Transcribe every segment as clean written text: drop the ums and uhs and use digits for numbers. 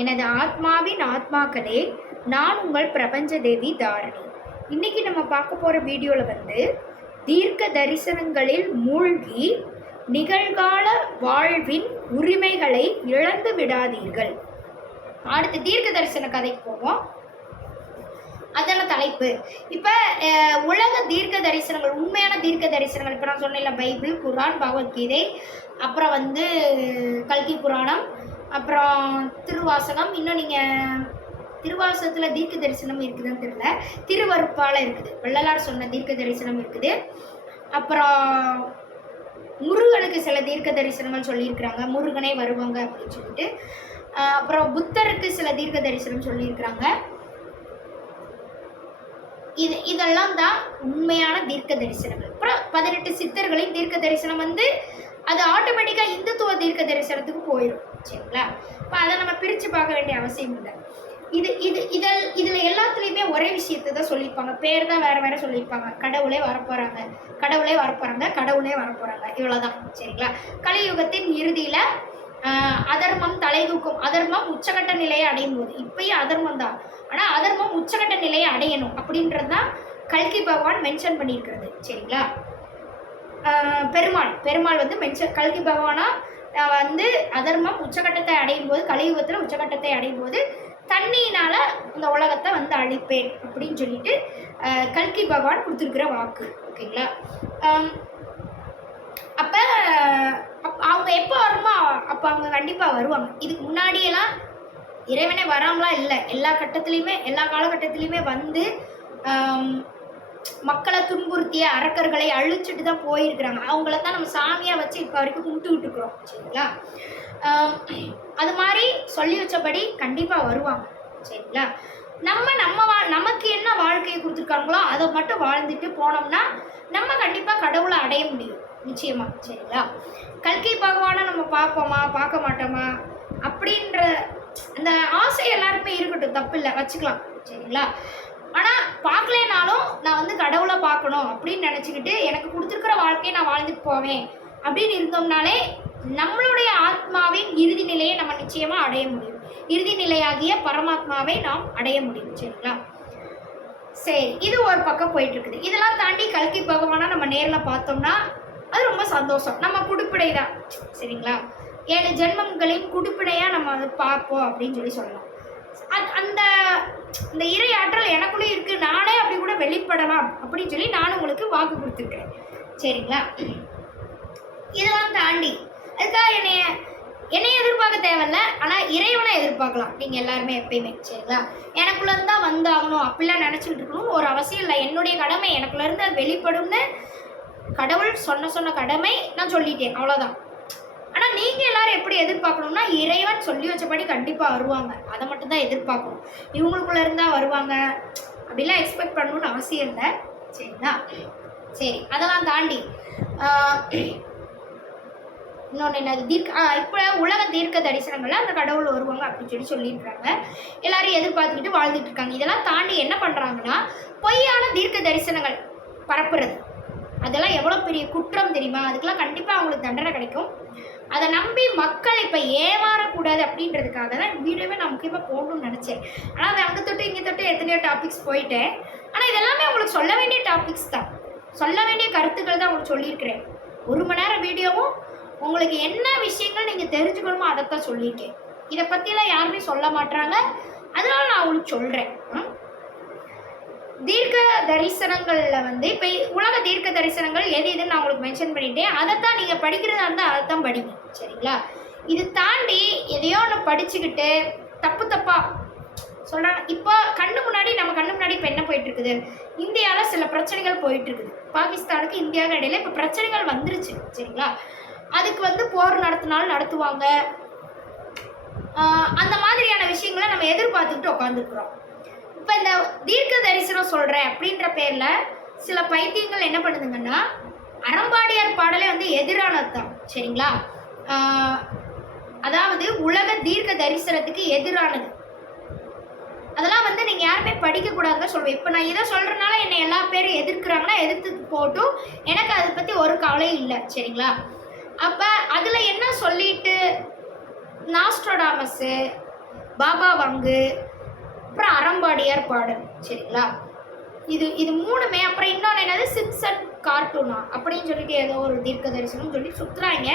எனது ஆத்மாவின் ஆத்மாக்களே, நான் உங்கள் பிரபஞ்ச தேவி தாரணி. இன்னைக்கு நம்ம பார்க்க போகிற வீடியோவில் வந்து தீர்க்க தரிசனங்களில் மூழ்கி நிகழ்கால வாழ்வின் உரிமைகளை இழந்து விடாதீர்கள். அடுத்து தீர்க்க தரிசன கதைக்கு போவோம். அதன தலைப்பு. இப்போ உலக தீர்க்க தரிசனங்கள், உண்மையான தீர்க்க தரிசனங்கள், இப்போ நான் சொன்னேன்ல, பைபிள், குரான், பகவத்கீதை, அப்புறம் வந்து கல்கி புராணம், அப்புறம் திருவாசகம். இன்னும் நீங்கள் திருவாசகத்தில் தீர்க்க தரிசனம் இருக்குதுன்னு தெரியல, திருவருப்பால் இருக்குது, வள்ளலார் சொன்ன தீர்க்க தரிசனம் இருக்குது. அப்புறம் முருகனுக்கு சில தீர்க்க தரிசனங்கள் சொல்லியிருக்கிறாங்க, முருகனே வருவாங்க அப்படின்னு சொல்லிட்டு. அப்புறம் புத்தருக்கு சில தீர்க்க தரிசனம் சொல்லியிருக்கிறாங்க. இதெல்லாம் தான் உண்மையான தீர்க்க தரிசனங்கள். அப்புறம் 18 சித்தர்களின் தீர்க்க தரிசனம் வந்து அது ஆட்டோமேட்டிக்காக இந்துத்துவ தீர்க்க தரிசனத்துக்கு போயிடும். சரிங்களா? இப்போ அதை நம்ம பிரித்து பார்க்க வேண்டிய அவசியம் இல்லை. இதில் எல்லாத்துலேயுமே ஒரே விஷயத்தை தான் சொல்லியிருப்பாங்க, பேர் தான் வேறு வேறு சொல்லியிருப்பாங்க. கடவுளே வரப்போகிறாங்க, கடவுளே வரப்போகிறாங்க, கடவுளே வரப்போகிறாங்க, இவ்வளோதான். சரிங்களா? கலியுகத்தின் இறுதியில் அதர்மம் தலை தூக்கும். அதர்மம் உச்சகட்ட நிலையை அடையும் போது, இப்பயும் அதர்மம் தான், ஆனால் அதர்மம் உச்சகட்ட நிலையை அடையணும் அப்படின்றது தான் கல்கி பகவான் மென்ஷன் பண்ணியிருக்கிறது. சரிங்களா? பெருமாள் வந்து கல்கி பகவானா வந்து அதர்மம் உச்சகட்டத்தை அடையும் போது, கலியுகத்தில் உச்சகட்டத்தை அடையும் போது தண்ணியினால் இந்த உலகத்தை வந்து அழிப்பேன் அப்படின்னு சொல்லிட்டு கல்கி பகவான் கொடுத்துருக்கிற வாக்கு. ஓகேங்களா? அப்போ அவங்க எப்போ வருமோ அப்போ அவங்க கண்டிப்பாக வருவாங்க. இதுக்கு முன்னாடியெல்லாம் இறைவனே வராமலாம் இல்லை. எல்லா கட்டத்துலேயுமே, எல்லா காலகட்டத்துலேயுமே வந்து மக்களை துன்புறுத்திய அரக்கர்களை அழிச்சிட்டு தான் போயிருக்கிறாங்க. அவங்கள தான் நம்ம சாமியாக வச்சு இப்போ வரைக்கும் கும்பிட்டுக்கிட்டு இருக்கிறோம். சரிங்களா? அது மாதிரி சொல்லி வச்சபடி கண்டிப்பாக வருவாங்க. சரிங்களா? நமக்கு என்ன வாழ்க்கையை கொடுத்துருக்காங்களோ அதை மட்டும் வாழ்ந்துட்டு போனோம்னா நம்ம கண்டிப்பாக கடவுளை அடைய முடியும், நிச்சயமாக. சரிங்களா? கல்கி பகவானை நம்ம பார்ப்போமா பார்க்க மாட்டோமா அப்படின்ற அந்த ஆசை எல்லாருமே இருக்கட்டும், தப்பு இல்லை, வச்சுக்கலாம். சரிங்களா? ஆனால் பார்க்கலனாலும் நான் வந்து கடவுளை பார்க்கணும் அப்படின்னு நினச்சிக்கிட்டு எனக்கு கொடுத்துருக்கிற வாழ்க்கையை நான் வாழ்ந்துட்டு போவேன் அப்படின்னு இருந்தோம்னாலே நம்மளுடைய ஆத்மாவின் இறுதி நிலையை நம்ம நிச்சயமாக அடைய முடியும். இறுதி நிலையாகிய பரமாத்மாவை நாம் அடைய முடியும். சரிங்களா? சரி, இது ஒரு பக்கம் போயிட்டு இருக்குது. இதெல்லாம் தாண்டி கல்கி பகவானா நம்ம நேரில் பார்த்தோம்னா அது ரொம்ப சந்தோஷம். நம்ம குடுப்பிடை தான். சரிங்களா? 7 ஜென்மங்களின் குடுப்பிடையாக நம்ம அதை பார்ப்போம் அப்படின்னு சொல்லலாம். அந்த இறை ஆற்றல் எனக்குள்ளே இருக்குது, நானே அப்படி கூட வெளிப்படலாம் அப்படின்னு சொல்லி நானும் உங்களுக்கு வாக்கு கொடுத்துருக்கேன். சரிங்களா? இதெல்லாம் தாண்டி அதுக்காக என்னைய எதிர்பார்க்க தேவையில்ல, ஆனால் இறைவனை எதிர்பார்க்கலாம் நீங்கள் எல்லாருமே எப்பயுமே. சரிங்களா? எனக்குள்ளேருந்து தான் வந்தாகணும் அப்படிலாம் நினச்சிக்கிட்டு இருக்கணும் ஒரு அவசியம் இல்லை. என்னுடைய கடமை எனக்குள்ளேருந்து அது வெளிப்படும்னு கடவுள் சொன்ன கடமை நான் சொல்லிட்டேன், அவ்வளோதான். ஆனால் நீங்கள் எல்லோரும் எப்படி எதிர்பார்க்கணும்னா இறைவன் சொல்லி வச்சபடி கண்டிப்பாக வருவாங்க, அதை மட்டும்தான் எதிர்பார்க்கணும். இவங்களுக்குள்ளே இருந்தால் வருவாங்க அப்படிலாம் எக்ஸ்பெக்ட் பண்ணணும்னு அவசியம் இல்லை. சரிங்களா? சரி, அதெல்லாம் தாண்டி இன்னொன்று என்னது, இப்போ உலக தீர்க்க தரிசனங்களில் அந்த கடவுள் வருவாங்க அப்படின்னு சொல்லியிருக்காங்க. எல்லாரும் எதிர்பார்த்துக்கிட்டு வாழ்ந்துட்டு இருக்காங்க. இதெல்லாம் தாண்டி என்ன பண்ணுறாங்கன்னா பொய்யான தீர்க்க தரிசனங்கள் பரப்புறது. அதெல்லாம் எவ்வளோ பெரிய குற்றம் தெரியுமா? அதுக்கெல்லாம் கண்டிப்பாக அவங்களுக்கு தண்டனை கிடைக்கும். அதை நம்பி மக்கள் இப்போ ஏமாறக்கூடாது அப்படின்றதுக்காக தான் வீடியோவே நான் முக்கியமாக போகணும்னு நினச்சேன். ஆனால் அதை அங்கே தொட்டு இங்கே தொட்டு எத்தனையோ டாபிக்ஸ் போயிட்டேன். ஆனால் இதெல்லாமே உங்களுக்கு சொல்ல வேண்டிய டாபிக்ஸ் தான், சொல்ல வேண்டிய கருத்துக்கள் தான் உங்களுக்கு சொல்லியிருக்கிறேன். 1 மணி நேரம் வீடியோவும் உங்களுக்கு என்ன விஷயங்கள் நீங்கள் தெரிஞ்சுக்கணுமோ அதைத்தான் சொல்லியிருக்கேன். இதை பற்றிலாம் யாருமே சொல்ல மாட்டாங்க, அதனால நான் உங்களுக்கு சொல்கிறேன். தீர்க்க தரிசனங்களில் வந்து இப்போ உலக தீர்க்க தரிசனங்கள் எதுன்னு நான் உங்களுக்கு மென்ஷன் பண்ணிட்டேன். அதைத்தான் நீங்கள் படிக்கிறதா இருந்தால் அதைத்தான் படிங்க. சரிங்களா? இது தாண்டி எதையோ ஒன்று படிச்சுக்கிட்டு தப்பாக சொல்கிறாங்க. இப்போ நம்ம கண்ணு முன்னாடி இப்போ என்ன போயிட்டுருக்குது, இந்தியாவில் சில பிரச்சனைகள் போயிட்டுருக்குது. பாகிஸ்தானுக்கு இந்தியாவுக்கு இடையில இப்போ பிரச்சனைகள் வந்துருச்சு. சரிங்களா? அதுக்கு வந்து போர் நடத்துவாங்க. அந்த மாதிரியான விஷயங்களை நம்ம எதிர்பார்த்துக்கிட்டு உட்காந்துருக்குறோம். இப்போ இந்த தீர்க்க தரிசனம் சொல்கிறேன் அப்படின்ற பேரில் சில பைத்தியங்கள் என்ன பண்ணுதுங்கன்னா அறம்பாடியார் பாடலே வந்து எதிரானது தான். சரிங்களா? அதாவது உலக தீர்க்க தரிசனத்துக்கு எதிரானது. அதெல்லாம் வந்து நீங்கள் யாருமே படிக்கக்கூடாதுன்னு சொல்லுவேன். இப்போ நான் இதை சொல்கிறனால என்னை எல்லா பேரும் எதிர்க்கிறாங்கன்னா எதிர்த்து போட்டும், எனக்கு அதை பற்றி ஒரு கவலையும் இல்லை. சரிங்களா? அப்போ அதில் என்ன சொல்லிட்டு நாஸ்ட்ரோடாமஸு பாபா வங்கு, அப்புறம் அறம்பாடியார் பாடல். சரிங்களா? இது மூணுமே. அப்புறம் இன்னொன்று என்னது, சிம்சன் கார்ட்டூனா அப்படின்னு சொல்லிட்டு ஏதோ ஒரு தீர்க்க தரிசனம் சொல்லி சுற்றுறாங்க.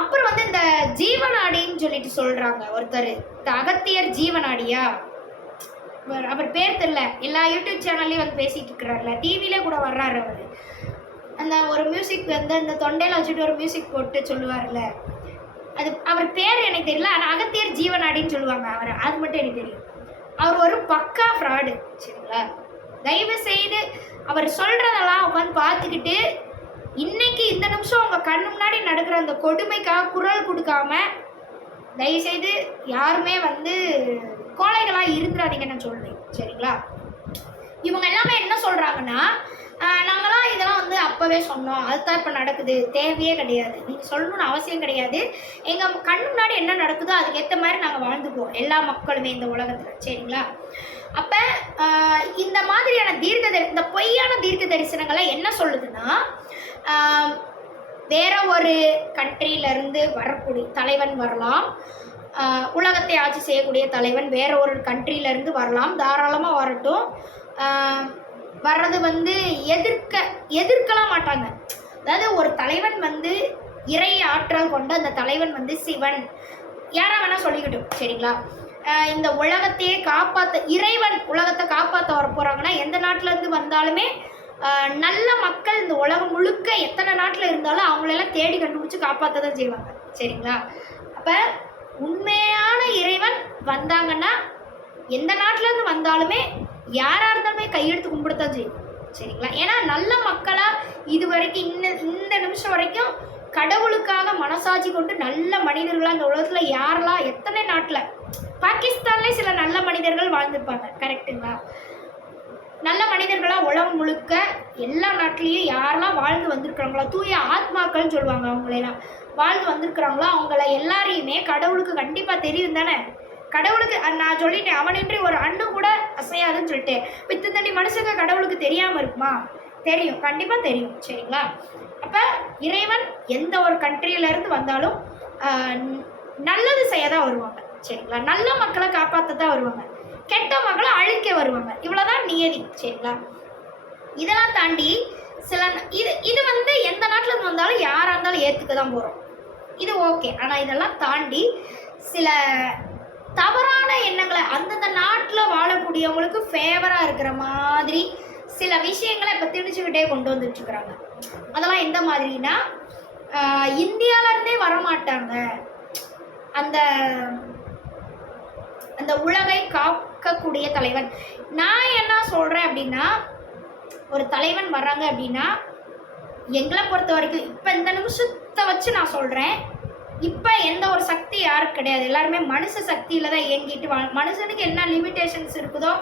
அப்புறம் வந்து இந்த ஜீவநாடின்னு சொல்லிட்டு சொல்றாங்க ஒருத்தர், இந்த அகத்தியர் ஜீவநாடியா, அவர் பேர் தெரியல, எல்லா யூடியூப் சேனல்லையும் வந்து பேசிட்டு இருக்கிறாருல, டிவிலே கூட வர்றாரு அவர். அந்த ஒரு மியூசிக் வந்து அந்த தொண்டையில் வச்சுட்டு ஒரு மியூசிக் போட்டு சொல்லுவார்ல, அது அவர் பேர் எனக்கு தெரியல, ஆனால் அகத்தியர் ஜீவநாடின்னு சொல்லுவாங்க அவர், அது மட்டும் எனக்கு தெரியும். அவர் ஒரு பக்கா ஃப்ராடு. சரிங்களா? தயவு செய்து அவர் சொல்றதெல்லாம் உட்காந்து பார்த்துக்கிட்டு இன்னைக்கு இந்த நிமிஷம் உங்க கண்ணு முன்னாடி நடக்கிற அந்த கொடுமைக்காக குரல் கொடுக்காம தயவுசெய்து யாருமே வந்து கோழைகளாக இருந்துடாதீங்கன்னு நான் சொல்றேன். சரிங்களா? இவங்க எல்லாமே என்ன சொல்றாங்கன்னா, நாங்களாம் இதெல்லாம் வந்து அப்போவே சொன்னோம், அதுதான் இப்போ நடக்குது, தேவையே கிடையாது, நீங்கள் சொல்லணும்னு அவசியம் கிடையாது, எங்கள் கண்ணு முன்னாடி என்ன நடக்குதோ அதுக்கேற்ற மாதிரி நாங்கள் வாழ்ந்துக்குவோம் எல்லா மக்களுமே இந்த உலகத்தில். சரிங்களா? அப்போ இந்த மாதிரியான இந்த பொய்யான தீர்க்க தரிசனங்களை என்ன சொல்லுதுன்னா, வேற ஒரு கண்ட்ரியிலேருந்து வரக்கூடிய தலைவன் வரலாம், உலகத்தை ஆட்சி செய்யக்கூடிய தலைவன் வேற ஒரு கண்ட்ரியிலேருந்து வரலாம், தாராளமாக வரட்டும். வர்றது வந்து எதிர்க்கலாம் மாட்டாங்க. அதாவது ஒரு தலைவன் வந்து இறை ஆற்றல் கொண்ட அந்த தலைவன் வந்து சிவன், யாரா வேணா சொல்லிக்கிட்டோம். சரிங்களா? இந்த உலகத்தையே இறைவன் உலகத்தை காப்பாற்ற வர போகிறாங்கன்னா எந்த நாட்டிலேருந்து வந்தாலுமே நல்ல மக்கள் இந்த உலகம் முழுக்க எத்தனை நாட்டில் இருந்தாலும் அவங்களெல்லாம் தேடி கண்டுபிடிச்சி காப்பாற்ற தான் செய்வாங்க. சரிங்களா? அப்போ உண்மையான இறைவன் வந்தாங்கன்னா எந்த நாட்டிலேருந்து வந்தாலுமே யாராக இருந்தாலுமே கையெடுத்து கும்பிடுத்தான் செய்யும். சரிங்களா? ஏன்னா நல்ல மக்களாக இது வரைக்கும் இந்த நிமிஷம் வரைக்கும் கடவுளுக்காக மனசாட்சி கொண்டு நல்ல மனிதர்களாக இந்த உலகத்தில் யாரெல்லாம் எத்தனை நாட்டில், பாகிஸ்தான்லேயே சில நல்ல மனிதர்கள் வாழ்ந்துருப்பாங்க. கரெக்டுங்களா? நல்ல மனிதர்களாக உலகம் முழுக்க எல்லா நாட்டிலையும் யாரெல்லாம் வாழ்ந்து வந்திருக்கிறாங்களோ, தூய ஆத்மாக்கள்னு சொல்லுவாங்க, அவங்களெல்லாம் வாழ்ந்து வந்திருக்கிறாங்களோ அவங்கள எல்லாரையுமே கடவுளுக்கு கண்டிப்பாக தெரியும் தானே. கடவுளுக்கு நான் சொல்லிட்டேன், அவனின்றி ஒரு அண்ணு கூட அசையாதுன்னு சொல்லிட்டேன். பித்து தண்ணி மனுஷங்க கடவுளுக்கு தெரியாமல் இருக்குமா? தெரியும், கண்டிப்பாக தெரியும். சரிங்களா? அப்போ இறைவன் எந்த ஒரு கண்ட்ரியிலேருந்து வந்தாலும் நல்லது செய்ய தான் வருவாங்க. சரிங்களா? நல்ல மக்களை காப்பாற்ற தான் வருவாங்க, கெட்ட மக்களை அழிக்க வருவாங்க. இவ்வளோதான் நியதி. சரிங்களா? இதெல்லாம் தாண்டி இது வந்து எந்த நாட்டில் வந்தாலும் யாராக இருந்தாலும் ஏற்றுக்க தான் போகிறோம், இது ஓகே. ஆனால் இதெல்லாம் தாண்டி சில தவறான எண்ணங்களை அந்தந்த நாட்டில் வாழக்கூடியவங்களுக்கு ஃபேவராக இருக்கிற மாதிரி சில விஷயங்களை இப்போ திணிச்சுக்கிட்டே கொண்டு வந்துட்டுருக்குறாங்க. அதெல்லாம் எந்த மாதிரினா, இந்தியாவிலேருந்தே வரமாட்டாங்க, அந்த அந்த உலகை காக்கக்கூடிய தலைவன். நான் என்ன சொல்கிறேன் அப்படின்னா, ஒரு தலைவன் வர்றாங்க அப்படின்னா எங்களை பொறுத்த வரைக்கும் இப்போ இந்த நிமிஷத்தை வச்சு நான் சொல்கிறேன், இப்போ எந்த ஒரு சக்தி யாருக்கு கிடையாது, எல்லாருமே மனுஷ சக்தியில் தான் இயங்கிட்டு மனுஷனுக்கு என்ன லிமிட்டேஷன்ஸ் இருக்குதோ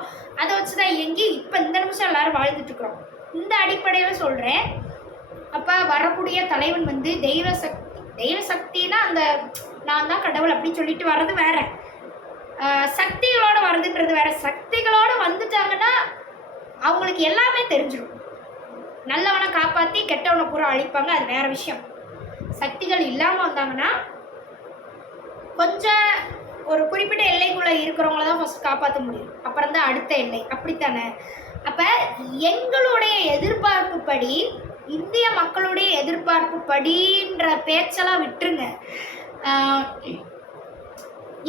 அதை வச்சு தான் இயங்கி இப்போ இந்த நிமிஷம் எல்லோரும் வாழ்ந்துட்டுருக்குறோம். இந்த அடிப்படையில் சொல்கிறேன். அப்போ வரக்கூடிய தலைவன் வந்து தெய்வ சக்தினா அந்த நான் தான் கடவுள் அப்படின்னு சொல்லிட்டு வர்றது வேற, சக்திகளோடு வர்றதுன்றது வேற. சக்திகளோடு வந்துட்டாங்கன்னா அவங்களுக்கு எல்லாமே தெரிஞ்சிடும், நல்லவனை காப்பாற்றி கெட்டவனை பூரா அழிப்பாங்க, அது வேற விஷயம். சக்திகள் இல்லாமல் வந்தாங்கன்னா கொஞ்சம் ஒரு குறிப்பிட்ட எல்லைக்குள்ளே இருக்கிறவங்கள தான் ஃபஸ்ட் காப்பாற்ற முடியும், அப்புறம் தான் அடுத்த எல்லை. அப்படித்தானே? அப்போ எங்களுடைய எதிர்பார்ப்பு படி, இந்திய மக்களுடைய எதிர்பார்ப்பு படின்ற பேச்செல்லாம் விட்டுருங்க.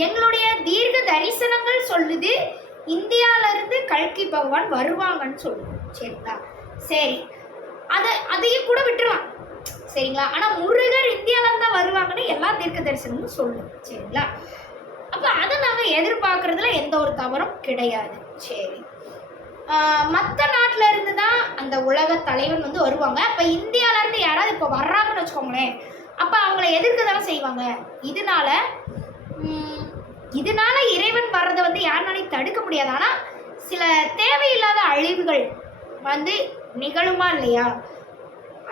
எங்களுடைய தீர்க்க தரிசனங்கள் சொல்லுது இந்தியாவிலேருந்து கல்கி பகவான் வருவாங்கன்னு சொல்லுது. சரிங்களா? சரி, அதையும் கூட விட்டுருலாம். சரிங்களா? ஆனால் முருகர் இந்தியாவிலேருந்து தான் வருவாங்கன்னு எல்லா தீர்க்க தரிசனமும் சொல்லுது. சரிங்களா? அப்போ அதை நாங்கள் எதிர்பார்க்குறதுல எந்த ஒரு தவறும் கிடையாது. சரி, மற்ற நாட்டில் இருந்து தான் அந்த உலக தலைவன் வந்து வருவாங்க. அப்போ இந்தியாவிலேருந்து யாராவது இப்போ வர்றாங்கன்னு வச்சுக்கோங்களேன், அப்போ அவங்கள எதிர்க்க தானே செய்வாங்க. இதனால இறைவன் வர்றதை வந்து யாருனாலையும் தடுக்க முடியாது. ஆனால் சில தேவையில்லாத அழிவுகள் வந்து நிகழுமா இல்லையா,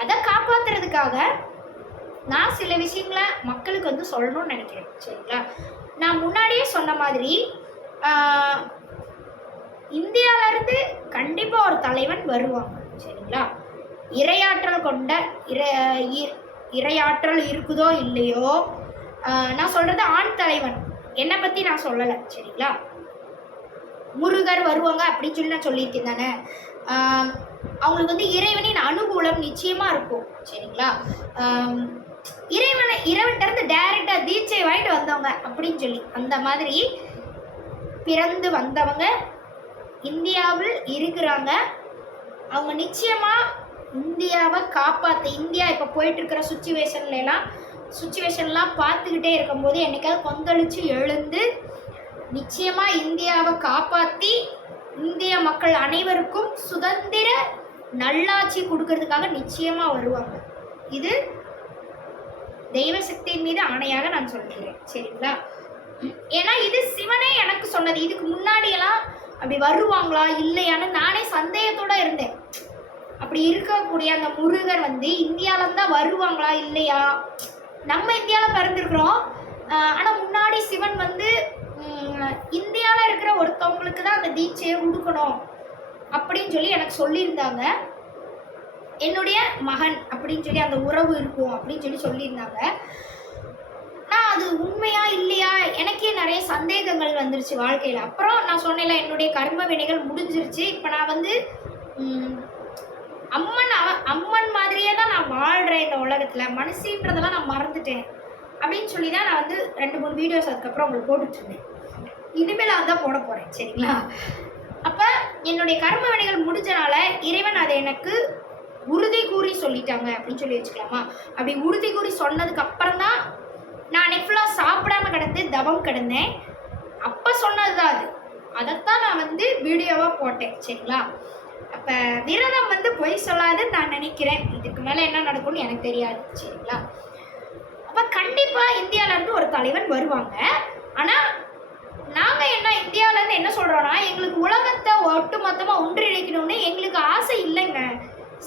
அதை காப்பாற்றுறதுக்காக நான் சில விஷயங்களை மக்களுக்கு வந்து சொல்லணும்னு நினைக்கிறேன். சரிங்களா? நான் முன்னாடியே சொன்ன மாதிரி இந்தியாவிலேருந்து கண்டிப்பாக ஒரு தலைவன் வருவாங்க. சரிங்களா? இறையாற்றல் கொண்ட இறையாற்றல் இருக்குதோ இல்லையோ, நான் சொல்கிறது ஆண் தலைவன், என்னை பற்றி நான் சொல்லலை சரிங்களா. முருகர் வருவாங்க அப்படின்னு சொல்லி நான் சொல்லியிருக்கேன் தானே. அவங்களுக்கு வந்து இறைவனின் அனுகூலம் நிச்சயமாக இருக்கும் சரிங்களா. இறைவன்கிட்ட டைரெக்டாக தீட்சை வாங்கிட்டு வந்தவங்க அப்படின்னு சொல்லி அந்த மாதிரி பிறந்து வந்தவங்க இந்தியாவில் இருக்கிறாங்க. அவங்க நிச்சயமாக இந்தியாவை காப்பாற்ற, இந்தியா இப்போ போயிட்டு இருக்கிற சுச்சுவேஷன்லாம் பார்த்துக்கிட்டே இருக்கும்போது என்னைக்காவது கொந்தளிச்சு எழுந்து நிச்சயமாக இந்தியாவை காப்பாற்றி இந்திய மக்கள் அனைவருக்கும் சுதந்திர நல்லாட்சி கொடுக்கறதுக்காக நிச்சயமாக வருவாங்க. இது தெய்வ சக்தியின் மீது ஆணையாக நான் சொல்கிறேன் சரிங்களா. ஏன்னா இது சிவனே எனக்கு சொன்னது. இதுக்கு முன்னாடியெல்லாம் அப்படி வருவாங்களா இல்லையான்னு நானே சந்தேகத்தோட இருந்தேன். அப்படி இருக்கக்கூடிய அந்த முருகர் வந்து இந்தியாவில தான் வருவாங்களா இல்லையா, நம்ம இந்தியாவில் பிறந்திருக்கிறோம். ஆனால் முன்னாடி சிவன் வந்து இந்தியாவில் இருக்கிற ஒருத்தவங்களுக்கு தான் அந்த தீட்சையை கொடுக்கணும் அப்படின்னு சொல்லி எனக்கு சொல்லியிருந்தாங்க. என்னுடைய மகன் அப்படின்னு சொல்லி அந்த உறவு இருக்கும் அப்படின்னு சொல்லியிருந்தாங்க. நான் அது உண்மையா இல்லையா எனக்கே நிறைய சந்தேகங்கள் வந்துருச்சு வாழ்க்கையில். அப்புறம் நான் சொன்னேன்ல, என்னுடைய கர்ம வினைகள் முடிஞ்சிருச்சு. இப்போ நான் வந்து அம்மன் மாதிரியே தான் நான் வாழ்கிறேன் இந்த உலகத்தில். மனசுன்றதெல்லாம் நான் மறந்துட்டேன் அப்படின்னு சொல்லி தான் நான் வந்து 2-3 வீடியோஸ் அதுக்கப்புறம் உங்களுக்கு போட்டுட்ருந்தேன். இனிமேல் அதான் போட போகிறேன் சரிங்களா. அப்போ என்னுடைய கர்ம வினைகள் முடிஞ்சனால இறைவன் அதை எனக்கு உறுதி கூறி சொல்லிட்டாங்க அப்படின்னு சொல்லி வச்சுக்கலாமா. அப்படி உறுதி கூறி சொன்னதுக்கு அப்புறம் தான் நான் ஃபுல்லாக சாப்பிடாம கிடந்து தவம் கிடந்தேன். அப்போ சொன்னது தான் அது. அதைத்தான் நான் வந்து வீடியோவாக போட்டேன் சரிங்களா. அப்போ விரதம் வந்து பொய் சொல்லாதுன்னு நான் நினைக்கிறேன். இதுக்கு மேலே என்ன நடக்கும்னு எனக்கு தெரியாது சரிங்களா. அப்போ கண்டிப்பாக இந்தியாவிலேருந்து ஒரு தலைவன் வருவாங்க. ஆனால் நாங்கள் இந்தியாவிலேருந்து என்ன சொல்கிறோன்னா, எங்களுக்கு உலகத்தை ஒட்டு மொத்தமாக ஒன்றிணைக்கணும்னு எங்களுக்கு ஆசை இல்லைங்க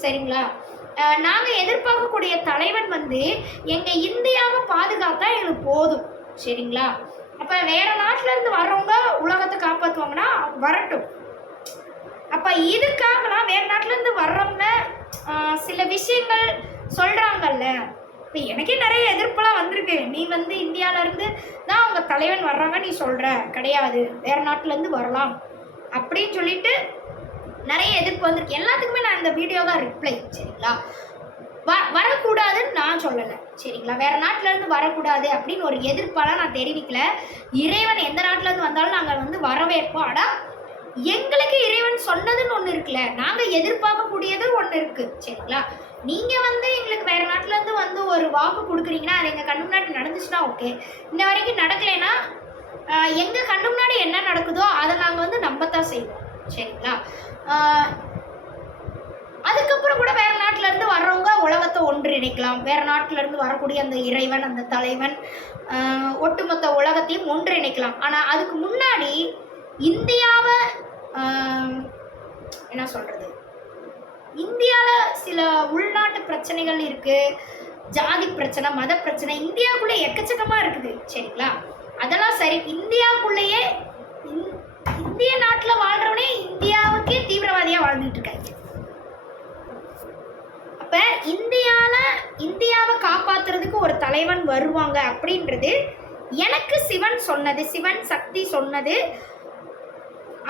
சரிங்களா. நாங்கள் எதிர்பார்க்கக்கூடிய தலைவன் வந்து எங்கள் இந்தியாவை பாதுகாத்தா எங்களுக்கு போதும் சரிங்களா. அப்போ வேறு நாட்டிலேருந்து வர்றவங்க உலகத்தை காப்பாற்றுவாங்கன்னா வரட்டும். அப்போ இதுக்காகலாம் வேறு நாட்டிலேருந்து வர்றவங்க சில விஷயங்கள் சொல்கிறாங்கல்ல. இப்போ எனக்கே நிறைய எதிர்ப்பெல்லாம் வந்திருக்கு. நீ வந்து இந்தியாவிலேருந்து தான் அவங்க தலைவன் வர்றாங்க நீ சொல்கிற, கிடையாது வேறு நாட்டிலேருந்து வரலாம் அப்படின்னு சொல்லிட்டு நிறைய எதிர்ப்பு வந்திருக்கு. எல்லாத்துக்குமே நான் இந்த வீடியோ தான் ரிப்ளை சரிங்களா. வரக்கூடாதுன்னு நான் சொல்லலை சரிங்களா. வேறு நாட்டிலேருந்து வரக்கூடாது அப்படின்னு ஒரு எதிர்ப்பாலாம் நான் தெரிவிக்கல. இறைவன் எந்த நாட்டிலேருந்து வந்தாலும் நாங்கள் வந்து வரவேற்போம். ஆனால் எங்களுக்கு இறைவன் சொன்னதுன்னு ஒன்று இருக்குல்ல, நாங்கள் எதிர்பார்க்கக்கூடியது ஒன்று இருக்குது சரிங்களா. நீங்கள் வந்து எங்களுக்கு வேறு நாட்டிலேருந்து வந்து ஒரு வாக்கு கொடுக்குறீங்கன்னா அது எங்கள் கண்ணு முன்னாடி நடந்துச்சுன்னா ஓகே. இன்ன வரைக்கும் நடக்கலைன்னா எங்கள் கண்ணு முன்னாடி என்ன நடக்குதோ அதை நாங்கள் வந்து நம்பத்தான் செய்வோம் சரிங்களா. அதுக்கப்புறம் கூட வேறு நாட்டிலேருந்து வர்றவங்க உலகத்தை ஒன்றிணைக்கலாம். வேறு நாட்டிலேருந்து வரக்கூடிய அந்த இறைவன் அந்த தலைவன் ஒட்டுமொத்த உலகத்தையும் ஒன்றிணைக்கலாம். ஆனால் அதுக்கு முன்னாடி இந்தியாவை என்ன சொல்கிறது, இந்தியாவில் சில உள்நாட்டு பிரச்சனைகள் இருக்குது. ஜாதி பிரச்சனை, மத பிரச்சனை இந்தியாவுக்குள்ளே எக்கச்சக்கமாக இருக்குது சரிங்களா. அதெல்லாம் சரி, இந்தியாவுக்குள்ளேயே இந்திய நாட்டில் வாழ்கிறவனே இந்தியாவுக்கே தீவிரவாதியாக வாழ்ந்துட்டு இருக்காங்க. அப்போ இந்தியாவை காப்பாற்றுறதுக்கு ஒரு தலைவன் வருவாங்க அப்படின்றது எனக்கு சிவன் சொன்னது, சிவன் சக்தி சொன்னது.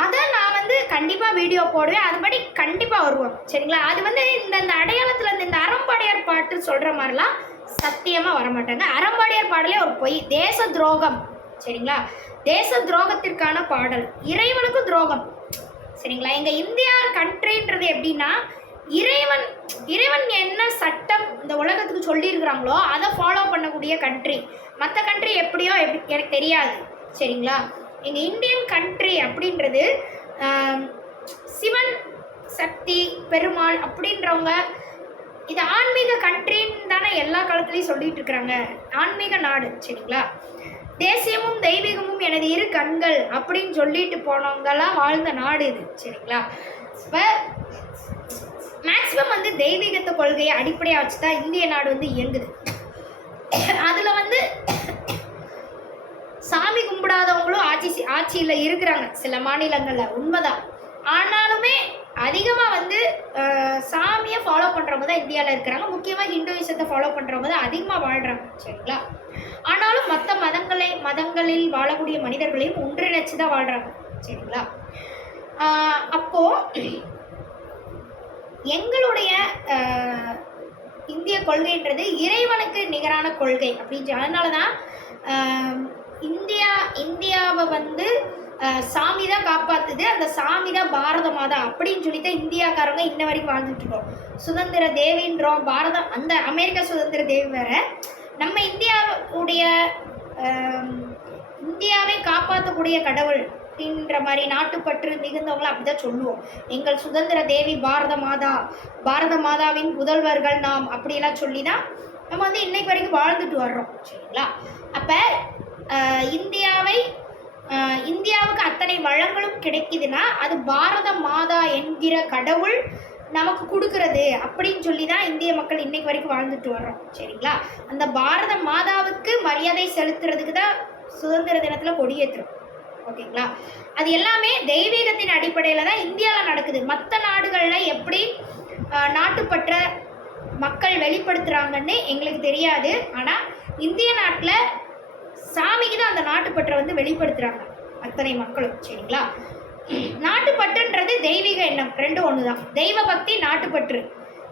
அதை நான் வந்து கண்டிப்பாக வீடியோ போடுவேன். அதுபடி கண்டிப்பாக வருவோம் சரிங்களா. அது வந்து இந்த அடையாளத்தில் இந்த அறம்பாடியார் பாட்டு சொல்கிற மாதிரிலாம் சத்தியமாக வரமாட்டாங்க. அறம்பாடியார் பாடலே ஒரு பொய், தேச துரோகம் சரிங்களா. தேச துரோகத்திற்கான பாடல், இறைவனுக்கும் துரோகம் சரிங்களா. எங்கள் இந்தியா கண்ட்ரின்றது எப்படின்னா, இறைவன் என்ன சட்டம் இந்த உலகத்துக்கு சொல்லியிருக்கிறாங்களோ அதை ஃபாலோ பண்ணக்கூடிய கண்ட்ரி. மற்ற கண்ட்ரி எப்படியோ எனக்கு தெரியாது சரிங்களா. எங்கள் இந்தியன் கண்ட்ரி அப்படின்றது சிவன் சக்தி பெருமாள் அப்படின்றவங்க, இது ஆன்மீக கண்ட்ரின்னு தானே எல்லா காலத்துலேயும் சொல்லிட்டு இருக்கிறாங்க. ஆன்மீக நாடு சரிங்களா. தேசியமும் தெய்வீகமும் எனது இரு கண்கள் அப்படின்னு சொல்லிட்டு போனவங்கெல்லாம் வாழ்ந்த நாடு இது சரிங்களா. இப்போ மேக்ஸிமம் வந்து தெய்வீகத்தை கொள்கையை அடிப்படையாக வச்சு தான் இந்திய நாடு வந்து இயங்குது. அதில் வந்து சாமி கும்பிடாதவங்களும் ஆட்சியில் இருக்கிறாங்க சில மாநிலங்களில், உண்மைதான். ஆனாலுமே அதிகமாக வந்து சாமியை ஃபாலோ பண்ணுறவங்க தான் இந்தியாவில் இருக்கிறாங்க. முக்கியமாக ஹிந்துவிசத்தை ஃபாலோ பண்ணுறவங்க தான் அதிகமாக வாழ்கிறாங்க. சரிங்களா? ஆனாலும் மற்ற மதங்களில் வாழக்கூடிய மனிதர்களையும் ஒன்றிணைச்சு தான் வாழ்கிறாங்க. சரிங்களா? அப்போது எங்களுடைய இந்திய கொள்கைன்றது இறைவனுக்கு நிகரான கொள்கை அப்படின்னு. அதனால தான் இந்தியாவை வந்து சாமி தான் காப்பாற்றுது, அந்த சாமி தான் பாரத மாதா அப்படின்னு சொல்லிட்டு இந்தியாக்காரங்க இன்ன வரைக்கும் வாழ்ந்துட்டு இருக்கோம். சுதந்திர தேவின்றோம், பாரதம் அந்த அமெரிக்கா சுதந்திர தேவி வேற. நம்ம இந்தியாவை காப்பாற்றக்கூடிய கடவுள் அப்படின்ற மாதிரி நாட்டுப்பற்று மிகுந்தவங்களை அப்படிதான் சொல்லுவோம். எங்கள் சுதந்திர தேவி பாரத மாதாவின் புதல்வர்கள் நாம் அப்படியெல்லாம் சொல்லி தான் நம்ம வந்து இன்னைக்கு வரைக்கும் வாழ்ந்துட்டு வர்றோம். சரிங்களா? அப்போ இந்தியாவுக்கு அத்தனை வளங்களும் கிடைக்குதுன்னா அது பாரத மாதா என்கிற கடவுள் நமக்கு கொடுக்கறது அப்படின்னு சொல்லி தான் இந்திய மக்கள் இன்னைக்கு வரைக்கும் வாழ்ந்துட்டு வர்றோம். சரிங்களா? அந்த பாரத மாதாவுக்கு மரியாதை செலுத்துறதுக்கு தான் சுதந்திர தினத்தில் கொடியேற்றுறோம். ஓகேங்களா? அது எல்லாமே தெய்வீகத்தின் அடிப்படையில் தான் இந்தியாவில் நடக்குது. மற்ற நாடுகளில் எப்படி நாட்டுப்பற்ற மக்கள் வெளிப்படுத்துகிறாங்கன்னு எங்களுக்கு தெரியாது. ஆனால் இந்திய நாட்டில் சாமிக்கு தான் அந்த நாட்டுப்பற்றை வந்து வெளிப்படுத்துகிறாங்க அத்தனை மக்களும். சரிங்களா? நாட்டுப்பற்றுன்றது தெய்வீக எண்ணம், ரெண்டும் ஒன்று தான். தெய்வ பக்தி, நாட்டுப்பற்று.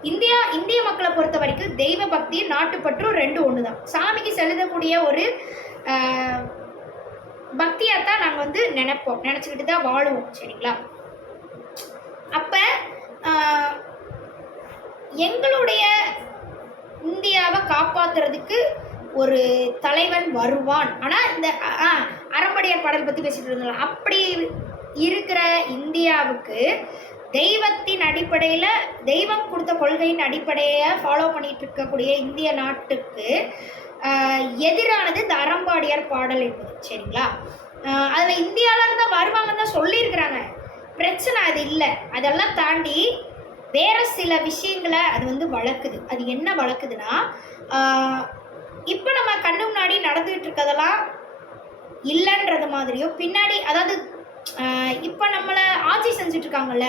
இந்திய மக்களை பொறுத்த வரைக்கும் தெய்வ பக்தி நாட்டுப்பற்றும் ரெண்டும் ஒன்று தான். சாமிக்கு செலுத்தக்கூடிய ஒரு பக்தியாக தான் நாங்கள் வந்து நினச்சிக்கிட்டு தான் வாழுவோம். சரிங்களா? அப்போ எங்களுடைய இந்தியாவை காப்பாற்றுறதுக்கு ஒரு தலைவன் வருவான். ஆனால் இந்த அறம்படையார் பாடல் பற்றி பேசிட்டு இருந்தோம். அப்படி இருக்கிற இந்தியாவுக்கு தெய்வத்தின் அடிப்படையில், தெய்வம் கொடுத்த கொள்கையின் அடிப்படையை ஃபாலோ பண்ணிட்டு இருக்கக்கூடிய இந்திய நாட்டுக்கு எதிரானது இந்த அறம்பாடியார் பாடல் என்பது. சரிங்களா? அதில் இந்தியாவில் இருந்தால் வருவாங்கன்னு தான் சொல்லியிருக்கிறாங்க. பிரச்சனை அது இல்லை. அதெல்லாம் தாண்டி வேறு சில விஷயங்களை அது வந்து வளர்க்குது. அது என்ன வளர்க்குதுன்னா, இப்போ நம்ம கண்ணு முன்னாடி நடந்துகிட்டு இருக்கதெல்லாம் இல்லைன்றது மாதிரியோ, பின்னாடி அதாவது இப்போ நம்மளை ஆட்சி செஞ்சிட்ருக்காங்கல்ல,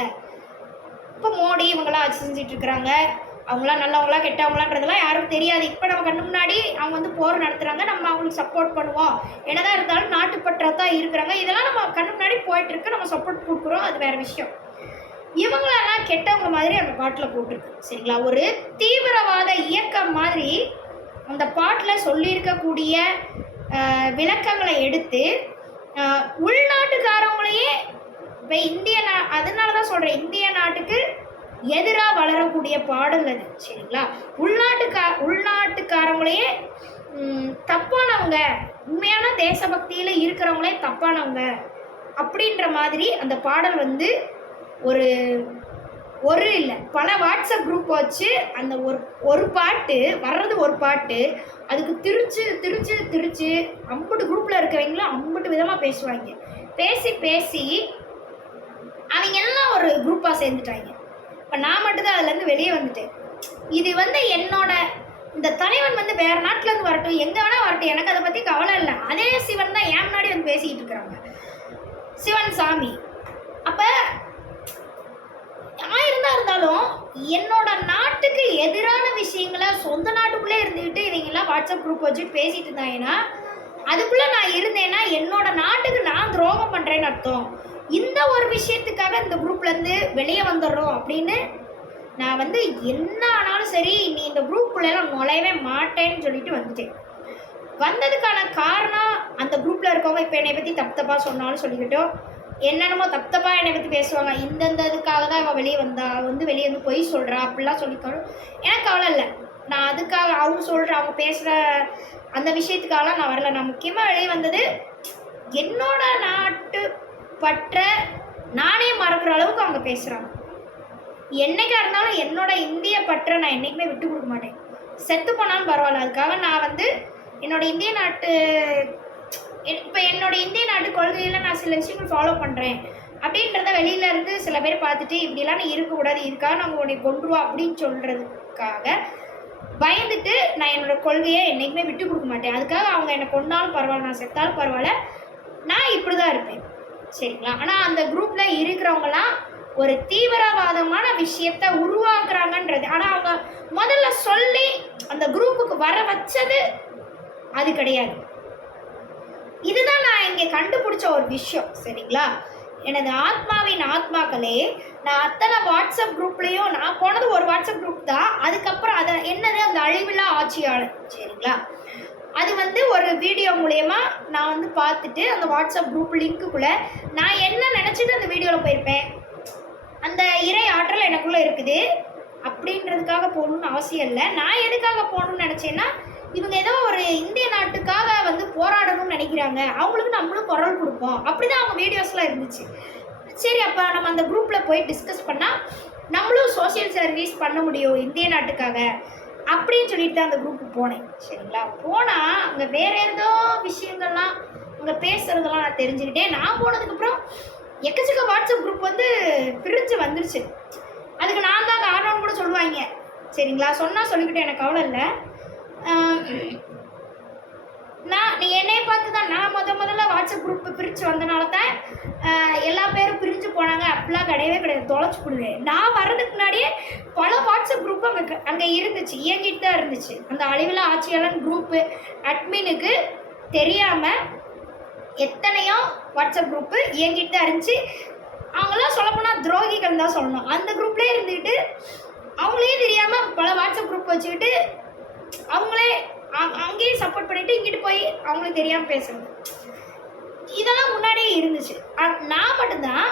இப்போ மோடி இவங்களாம் ஆட்சி செஞ்சிட்ருக்குறாங்க, அவங்களாம் நல்லவங்களா கெட்டவங்களான்றதெல்லாம் யாரும் தெரியாது. இப்போ நம்ம கண்ணு முன்னாடி அவங்க வந்து போர் நடத்துகிறாங்க, நம்ம அவங்களுக்கு சப்போர்ட் பண்ணுவோம். என்னதான் இருந்தாலும் நாட்டுப்பற்றாக தான் இருக்கிறாங்க. இதெல்லாம் நம்ம கண்ணு முன்னாடி போயிட்டுருக்கு, நம்ம சப்போர்ட் கொடுக்குறோம், அது வேறு விஷயம். இவங்களெல்லாம் கெட்டவங்க மாதிரி அந்த பாட்டில் போட்டிருக்கு. சரிங்களா? ஒரு தீவிரவாத இயக்கம் மாதிரி அந்த பாட்டில் சொல்லியிருக்கக்கூடிய விளக்கங்களை எடுத்து உள்நாட்டுக்காரவங்களையே இப்போ அதனால தான் சொல்கிறேன், இந்திய நாட்டுக்கு எதிராக வளரக்கூடிய பாடல் அது. சரிங்களா? உள்நாட்டுக்காரவங்களையே தப்பானவங்க, உண்மையான தேசபக்தியில் இருக்கிறவங்களே தப்பானவங்க அப்படின்ற மாதிரி அந்த பாடல் வந்து ஒரு இல்லை பல வாட்ஸ்அப் குரூப் வச்சு அந்த ஒரு பாட்டு வர்றது, ஒரு பாட்டு அதுக்கு திரிச்சு அம்பட்டு குரூப்பில் இருக்கிறவங்களும் அம்பட்டு விதமாக பேசுவாங்க. பேசி அவங்க எல்லாம் ஒரு குரூப்பாக சேர்ந்துட்டாங்க. இப்போ நான் மட்டும்தான் அதுலேருந்து வெளியே வந்துட்டேன். இது வந்து இந்த தலைவன் வந்து வேறு நாட்டிலேருந்து வரட்டும், எங்கே வேணால் வரட்டும், எனக்கு அதை பற்றி கவலை இல்லை. அதே சிவன் தான் என் முன்னாடி வந்து பேசிக்கிட்டு இருக்கிறாங்க, சிவன் சாமி. அப்போ இருந்தாலும் என்னோட நாட்டுக்கு எதிரான விஷயங்களை சொந்த நாட்டுக்குள்ளே இருந்துக்கிட்டு இவங்கெல்லாம் வாட்ஸ்அப் குரூப் வச்சுட்டு பேசிட்டு இருந்தாங்கன்னா, அதுக்குள்ளே நான் இருந்தேன்னா என்னோட நாட்டுக்கு நான் துரோகம் பண்ணுறேன்னு அர்த்தம். இந்த ஒரு விஷயத்துக்காக இந்த குரூப்லேருந்து வெளியே வந்துடுறோம் அப்படின்னு நான் வந்து என்ன ஆனாலும் சரி, நீ இந்த குரூப்புக்குள்ளெல்லாம் நுழையவே மாட்டேன்னு சொல்லிட்டு வந்துட்டேன். வந்ததுக்கான காரணம் அந்த குரூப்பில் இருக்கவங்க இப்போ என்னை பற்றி தப்பாக சொன்னாலும் சொல்லிக்கிட்டோம், என்னென்னமோ தப்பாக என்னை பற்றி பேசுவாங்க. இந்த இதுக்காக தான் இவள் வெளியே வெளியே வந்து பொய் சொல்கிறா அப்படிலாம் சொல்லிக்கணும். எனக்கு அவ்வளோ இல்லை. நான் அதுக்காக அவங்க பேசுகிற அந்த விஷயத்துக்காகலாம் நான் வரல. நான் முக்கியமாக வெளியே வந்தது என்னோட நாட்டு பற்ற நானே மறக்கிற அளவுக்கு அவங்க பேசுகிறாங்க. என்றைக்காக இருந்தாலும் என்னோட இந்திய பற்ற நான் என்றைக்குமே விட்டு கொடுக்க மாட்டேன். செத்து போனாலும் பரவாயில்ல. அதுக்காக நான் வந்து என்னோட இந்திய நாட்டு கொள்கையில் நான் சில விஷயங்கள் ஃபாலோ பண்ணுறேன் அப்படின்றத வெளியில இருந்து சில பேர் பார்த்துட்டு இப்படிலாம் நீ இருக்கக்கூடாது, இதுக்காக நாங்கள் உன்னை கொண்டுருவோம் அப்படின்னு சொல்கிறதுக்காக பயந்துட்டு நான் என்னோடய கொள்கையை என்றைக்குமே விட்டு கொடுக்க மாட்டேன். அதுக்காக அவங்க என்னை கொண்டாலும் பரவாயில்ல, நான் செத்தாலும் பரவாயில்ல, நான் இப்படி தான் இருப்பேன். சரிங்களா? ஆனால் அந்த குரூப்பில் இருக்கிறவங்களாம் ஒரு தீவிரவாதமான விஷயத்தை உருவாக்குறாங்கன்றது. ஆனால் அவங்க முதல்ல சொல்லி அந்த குரூப்புக்கு வர வச்சது அது கிடையாது. இதுதான் நான் இங்கே கண்டுபிடிச்ச ஒரு விஷயம். சரிங்களா? எனது ஆத்மாவின் ஆத்மாக்களே, நான் அத்தனை வாட்ஸ்அப் குரூப்லேயும் நான் போனது ஒரு வாட்ஸ்அப் குரூப் தான். அதுக்கப்புறம் அதை என்னது அந்த அழிவில்லா ஆட்சியாளர். சரிங்களா? அது ஒரு வீடியோ மூலயமா நான் பார்த்துட்டு அந்த வாட்ஸ்அப் குரூப் லிங்க்குள்ளே நான் என்ன நினச்சிட்டு அந்த வீடியோவில் போயிருப்பேன். அந்த இறை ஆற்றல் எனக்குள்ளே இருக்குது அப்படின்றதுக்காக போகணுன்னு அவசியம் இல்லை. நான் எதுக்காக போகணுன்னு நினச்சேன்னா, இவங்க ஏதோ ஒரு இந்திய நாட்டுக்காக போராடணும்னு நினைக்கிறாங்க, அவங்களுக்கு நம்மளும் குரல் கொடுப்போம், அப்படிதான் அவங்க வீடியோஸ்லாம் இருந்துச்சு. சரி, அப்போ நம்ம அந்த குரூப்பில் போய் டிஸ்கஸ் பண்ணால் நம்மளும் சோசியல் சர்வீஸ் பண்ண முடியும் இந்திய நாட்டுக்காக அப்படின்னு சொல்லிட்டு தான் அந்த குரூப்புக்கு போனேன். சரிங்களா? போனால் அங்கே வேறு ஏதோ விஷயங்கள்லாம் அங்கே பேசுகிறதெல்லாம் நான் தெரிஞ்சுக்கிட்டேன். நான் போனதுக்கப்புறம் எக்கச்சக்க வாட்ஸ்அப் குரூப் பிரிஞ்சு வந்துருச்சு. அதுக்கு நான் தான் காரணம்னு கூட சொல்லுவாங்க. சரிங்களா? சொன்னால் சொல்லிக்கிட்டே எனக்கு கவலை இல்லை. நீ என்னையை பார்த்து தான் நான் முதல்ல வாட்ஸ்அப் குரூப்பு பிரித்து வந்தனால தான் எல்லா பேரும் பிரிஞ்சு போனாங்க. அப்படிலாம் கிடையவே கிடையாது. தொலைச்சி போடுவேன். நான் வர்றதுக்கு முன்னாடியே பல வாட்ஸ்அப் குரூப்பு அங்கே இருந்துச்சு, இயங்கிட்டு தான் இருந்துச்சு. அந்த அழிவில்லா ஆட்சியாளன் குரூப்பு அட்மினுக்கு தெரியாமல் எத்தனையோ வாட்ஸ்அப் குரூப்பு இயங்கிட்டு தான் இருந்துச்சு. அவங்களாம் சொல்லப்போனால் துரோகிகள் தான் சொல்லணும். அந்த குரூப்லேயே இருந்துக்கிட்டு அவங்களே தெரியாமல் பல வாட்ஸ்அப் குரூப் வச்சுக்கிட்டு அவங்களே அங்கேயே சப்போர்ட் பண்ணிவிட்டு இங்கிட்டு போய் அவங்களுக்கு தெரியாமல் பேசுறது, இதெல்லாம் முன்னாடியே இருந்துச்சு. நான் மட்டும்தான்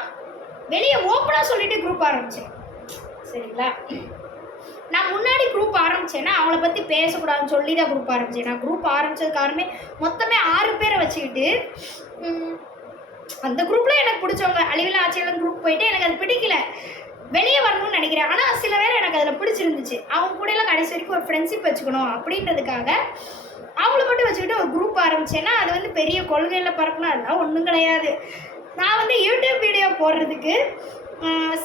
வெளியே ஓப்பனாக சொல்லிட்டு குரூப் ஆரம்பித்தேன். சரிங்களா? நான் முன்னாடி குரூப் ஆரம்பித்தேன்னா அவங்கள பற்றி பேசக்கூடாதுன்னு சொல்லி தான் குரூப் ஆரம்பித்தேன். நான் குரூப் ஆரம்பித்தது காரணமே மொத்தமே 6 பேரை வச்சுக்கிட்டு அந்த குரூப்பில் எனக்கு பிடிச்சவங்க அழிவில்லா ஆட்சியாளன் குரூப் போயிட்டு எனக்கு அது பிடிக்கல, வெளியே வரணும்னு நினைக்கிறேன். ஆனால் சில பேர் எனக்கு அதில் பிடிச்சிருந்துச்சு. அவங்க கூடலாம் கடைசி வரைக்கும் ஒரு ஃப்ரெண்ட்ஷிப் வச்சுக்கணும் அப்படின்றதுக்காக அவங்கள மட்டும் வச்சுக்கிட்டு ஒரு குரூப் ஆரம்பித்தேன்னா அது பெரிய கொள்கையில் பறக்கணும் அதெல்லாம் ஒன்றும் கிடையாது. நான் யூடியூப் வீடியோ போடுறதுக்கு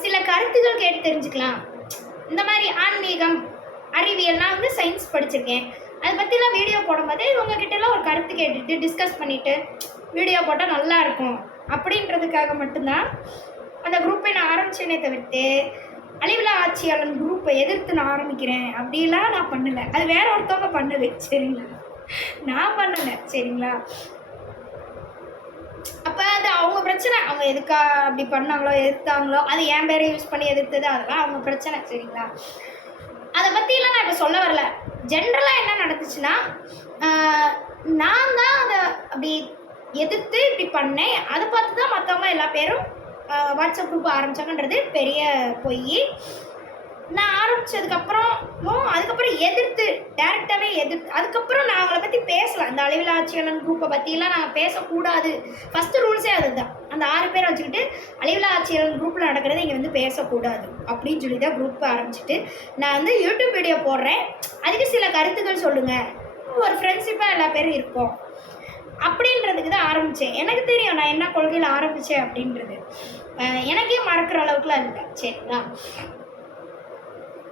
சில கருத்துக்கள் கேட்டு தெரிஞ்சுக்கலாம். இந்த மாதிரி ஆன்மீகம், அறிவியல், நான் சயின்ஸ் படிச்சிருக்கேன், அதை பற்றிலாம் வீடியோ போடும்போது இவங்ககிட்டலாம் ஒரு கருத்து கேட்டுட்டு டிஸ்கஸ் பண்ணிவிட்டு வீடியோ போட்டால் நல்லாயிருக்கும் அப்படின்றதுக்காக மட்டும்தான் அந்த குரூப்பை நான் ஆரம்பித்தேனே தவிர்த்து அழிவில்லா ஆட்சியாளன் குரூப்பை எதிர்த்து நான் ஆரம்பிக்கிறேன் அப்படிலாம் நான் பண்ணலை. அது வேற ஒருத்தவங்க பண்ணது. சரிங்களா? நான் பண்ணலை. சரிங்களா? அப்போ அது அவங்க பிரச்சனை. அவங்க எதுக்கா அப்படி பண்ணாங்களோ எதிர்த்தாங்களோ, அது என் பேரை யூஸ் பண்ணி எதிர்த்தது, அதெல்லாம் அவங்க பிரச்சனை. சரிங்களா? அதை பற்றிலாம் நான் இப்போ சொல்ல வரல. ஜென்ரலாக என்ன நடந்துச்சுன்னா, நான் தான் அதை அப்படி எதிர்த்து இப்படி பண்ணேன். அதை பார்த்து தான் மற்றவங்க எல்லா பேரும் வாட்ஸ்அப் குரூப் ஆரம்பித்தாங்கன்றது பெரிய பொய். நான் ஆரம்பித்ததுக்கப்புறமும் அதுக்கப்புறம் எதிர்த்து டேரெக்டாகவே எதிர்த்து அதுக்கப்புறம் நான் அவங்கள பற்றி பேசலாம். அந்த அழிவில்லா ஆட்சியாளன் குரூப்பை பற்றிலாம் நான் பேசக்கூடாது. ஃபஸ்ட்டு ரூல்ஸே அதுதான். அந்த 6 பேரை வச்சுக்கிட்டு அழிவில்லா ஆட்சியாளன் குரூப்பில் நடக்கிறது இங்கே பேசக்கூடாது அப்படின்னு சொல்லி தான் குரூப்பை ஆரம்பிச்சுட்டு நான் யூடியூப் வீடியோ போடுறேன். அதுக்கு சில கருத்துக்கள் சொல்லுங்கள், ஒரு ஃப்ரெண்ட்ஷிப்பாக எல்லா பேரும் இருப்போம் அப்படின்றதுக்கு தான் ஆரம்பித்தேன். எனக்கு தெரியும் நான் என்ன கொள்கையில் ஆரம்பித்தேன் அப்படின்றது. எனக்கே மறக்கிற அளவுக்குலாம் இல்லை. சரிங்களா?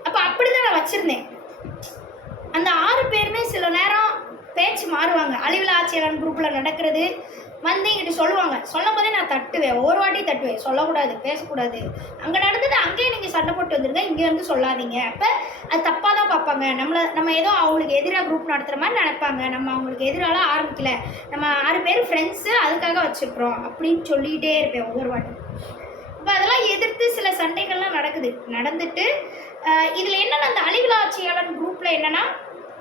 அப்போ அப்படி தான் நான் வச்சுருந்தேன். அந்த 6 பேருமே சில நேரம் பேச்சு மாறுவாங்க. அழிவில்லா ஆட்சியாளன் குரூப்பில் நடக்கிறது என்கிட்ட சொல்லுவாங்க. சொல்லும் போதே நான் தட்டுவேன், ஒரு வாட்டி தட்டுவேன். சொல்லக்கூடாது, பேசக்கூடாது, அங்கே நடந்தது அங்கேயே நீங்கள் சண்டை போட்டு வந்துருங்க, இங்கே சொல்லாதீங்க. அப்போ அது தப்பாக தான் பார்ப்பாங்க. நம்ம ஏதோ அவங்களுக்கு எதிராக குரூப் நடத்துகிற மாதிரி நினைப்பாங்க. நம்ம அவங்களுக்கு எதிராலாம் ஆரம்பிக்கல, நம்ம 6 பேர் ஃப்ரெண்ட்ஸு, அதுக்காக வச்சுருக்குறோம் அப்படின்னு சொல்லிகிட்டே இருப்பேன் ஒவ்வொரு வாட்டி. இப்போ அதெல்லாம் எதிர்த்து சில சண்டைகள்லாம் நடந்துட்டு இதில் என்னென்னா அந்த அழிவில்லா ஆட்சியாளன் குரூப்பில் என்னென்னா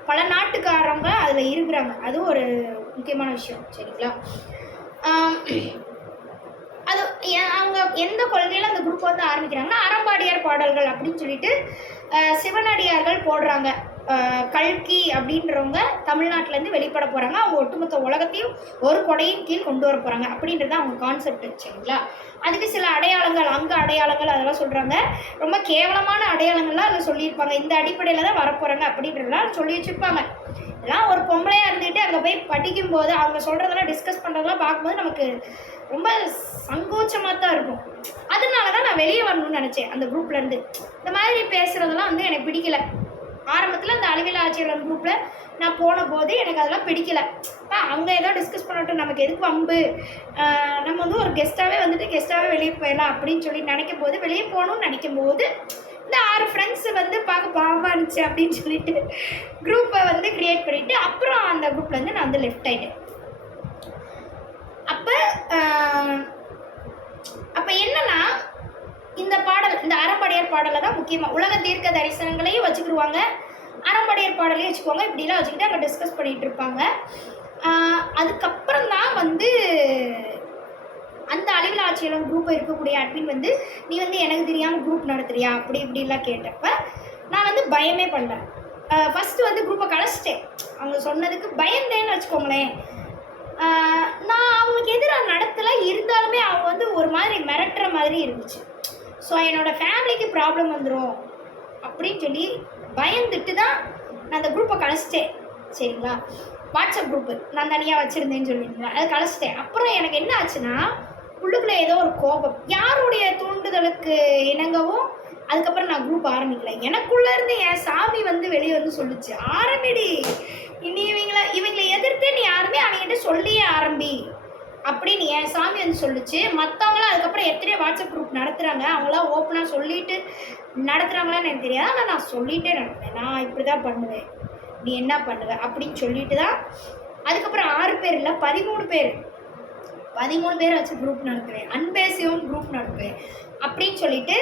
பல நாட்டுக்காரங்க அதில் இருக்கிறாங்க. அது ஒரு முக்கியமான விஷயம். சரிங்களா? அது அவங்க எந்த கொள்கையில் அந்த குரூப் ஆரம்பிக்கிறாங்கன்னா அறம்பாடியார் பாடல்கள் அப்படின்னு சொல்லிட்டு சிவனடியார்கள் போடுறாங்க. கல்கி அப்படின்றவங்க தமிழ்நாட்டிலேருந்து வெளிப்பட போகிறாங்க. அவங்க ஒட்டுமொத்த உலகத்தையும் ஒரு கொடையின் கீழ் கொண்டு வர போகிறாங்க அப்படின்றது அவங்க கான்செப்ட். சரிங்களா? அதுக்கு சில அடையாளங்கள், அங்க அடையாளங்கள் அதெல்லாம் சொல்கிறாங்க. ரொம்ப கேவலமான அடையாளங்கள்லாம் அதில் சொல்லியிருப்பாங்க. இந்த அடிப்படையில் தான் வரப்போகிறாங்க அப்படின்றதெல்லாம் சொல்லி வச்சுருப்பாங்க. இதெல்லாம் ஒரு பொம்பளையாக இருந்துக்கிட்டு அங்கே போய் படிக்கும்போது அவங்க சொல்கிறதெல்லாம் டிஸ்கஸ் பண்ணுறதெல்லாம் பார்க்கும்போது நமக்கு ரொம்ப சங்கோச்சமாக தான் இருக்கும். அதனால தான் நான் வெளியே வரணும்னு நினச்சேன் அந்த குரூப்லேருந்து. இந்த மாதிரி பேசுகிறதெல்லாம் எனக்கு பிடிக்கல. ஆரம்பத்தில் அந்த அறிவியல் ஆட்சியாளர் குரூப்பில் நான் போன போது எனக்கு அதெல்லாம் பிடிக்கலை. அவங்க ஏதோ டிஸ்கஸ் பண்ணட்டும், நமக்கு எதுக்கு வம்பு, நம்ம வந்து ஒரு கெஸ்ட்டாகவே வந்துட்டு கெஸ்ட்டாகவே வெளியே போயிடலாம் அப்படின்னு சொல்லி நினைக்கும் போது, வெளியே போகணும்னு நினைக்கும் போது இந்த 6 ஃப்ரெண்ட்ஸு வந்து பார்க்க பாவமாக இருந்துச்சு அப்படின்னு சொல்லிட்டு குரூப்பை வந்து க்ரியேட் பண்ணிவிட்டு அப்புறம் அந்த குரூப்லேருந்து நான் வந்து லெஃப்ட் ஆகிட்டேன். அப்போ என்னன்னா இந்த பாடல், இந்த அறம்படையார் பாடலை தான் முக்கியமாக உலக தீர்க்க தரிசனங்களையும் வச்சுக்கிடுவாங்க, அறம்படையார் பாடலையும் வச்சுக்குவாங்க. இப்படிலாம் வச்சுக்கிட்டு அங்கே டிஸ்கஸ் பண்ணிகிட்டு இருப்பாங்க. அதுக்கப்புறம் தான் வந்து அந்த அறிவியல் ஆட்சியாளர் குரூப்பை இருக்கக்கூடிய அட்மின் வந்து நீ வந்து எனக்கு தெரியாமல் குரூப் நடத்துறியா அப்படி இப்படிலாம் கேட்டப்ப நான் வந்து பயமே பண்ணேன். ஃபஸ்ட்டு வந்து குரூப்பை கலைச்சிட்டேன். அவங்க சொன்னதுக்கு பயந்தேன்னு வச்சுக்கோங்களேன். நான் அவங்களுக்கு எதிராக நடத்தலை, இருந்தாலுமே அவங்க வந்து ஒரு மாதிரி மிரட்டுற மாதிரி இருந்துச்சு. ஸோ என்னோடய ஃபேமிலிக்கு ப்ராப்ளம் வந்துடும் அப்படின்னு சொல்லி பயந்துட்டு தான் நான் அந்த குரூப்பை கலைச்சிட்டேன். சரிங்களா, வாட்ஸ்அப் குரூப்பு நான் தனியாக வச்சுருந்தேன்னு சொல்லியிருந்தேன், அதை கலைச்சிட்டேன். அப்புறம் எனக்கு என்ன ஆச்சுன்னா உள்ளுக்குள்ளே ஏதோ ஒரு கோபம், யாருடைய தூண்டுதலுக்கு இணங்கவும் அதுக்கப்புறம் நான் குரூப் ஆரம்பிக்கல. எனக்குள்ளேருந்து என் சாமி வந்து வெளியே வந்து சொல்லிச்சு, ஆரம்பிடி, இனி இவங்களை எதிர்த்து நீ யாருமே அவங்ககிட்ட சொல்லியே ஆரம்பி அப்படின்னு என் சாமி வந்து சொல்லிச்சு. மற்றவங்களாம் அதுக்கப்புறம் எத்தனையோ வாட்ஸ்அப் குரூப் நடத்துகிறாங்க, அவங்களாம் ஓப்பனாக சொல்லிட்டு நடத்துகிறாங்களான்னு எனக்கு தெரியாது. ஆனால் நான் சொல்லிகிட்டே நடத்துவேன், நான் இப்படி தான் பண்ணுவேன், நீ என்ன பண்ணுவேன் அப்படின்னு சொல்லிட்டு தான் அதுக்கப்புறம் 6 பேர் இல்லை 13 பேர் வச்சு குரூப் நடத்துவேன், அன்பேசியும் குரூப் நடத்துவேன் அப்படின்னு சொல்லிட்டு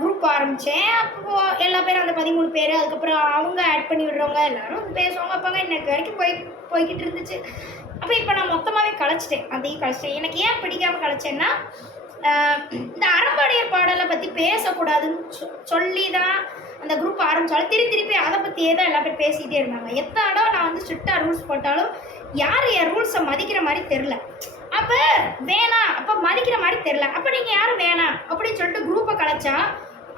குரூப் ஆரம்பித்தேன். அப்போது எல்லா பேரும் அந்த 13 பேர் அதுக்கப்புறம் அவங்க ஆட் பண்ணி விடுறவங்க எல்லோரும் பேசுவாங்க வைப்பாங்க, இன்னைக்கு வரைக்கும் போய்கிட்டு இருந்துச்சு. அப்போ இப்போ நான் மொத்தமாகவே கலைச்சிட்டேன், அதையும் கலைச்சிட்டேன். எனக்கு ஏன் பிடிக்காமல் கலைச்சேன்னா இந்த அறம்படையார் பாடலை பற்றி பேசக்கூடாதுன்னு சொல்லி தான் அந்த குரூப் ஆரம்பித்தாலும் திருப்பி அதை பற்றியே தான் எல்லா பேரும் பேசிகிட்டே இருந்தாங்க. எத்தனை இடம் நான் வந்து ஸ்ட்ரிக்டாக ரூல்ஸ் போட்டாலும் யார் என் ரூல்ஸை மதிக்கிற மாதிரி தெரில. அப்போ வேணாம், அப்போ மதிக்கிற மாதிரி தெரில, அப்போ நீங்கள் யாரும் வேணாம் அப்படின்னு சொல்லிட்டு குரூப்பை கலைச்சா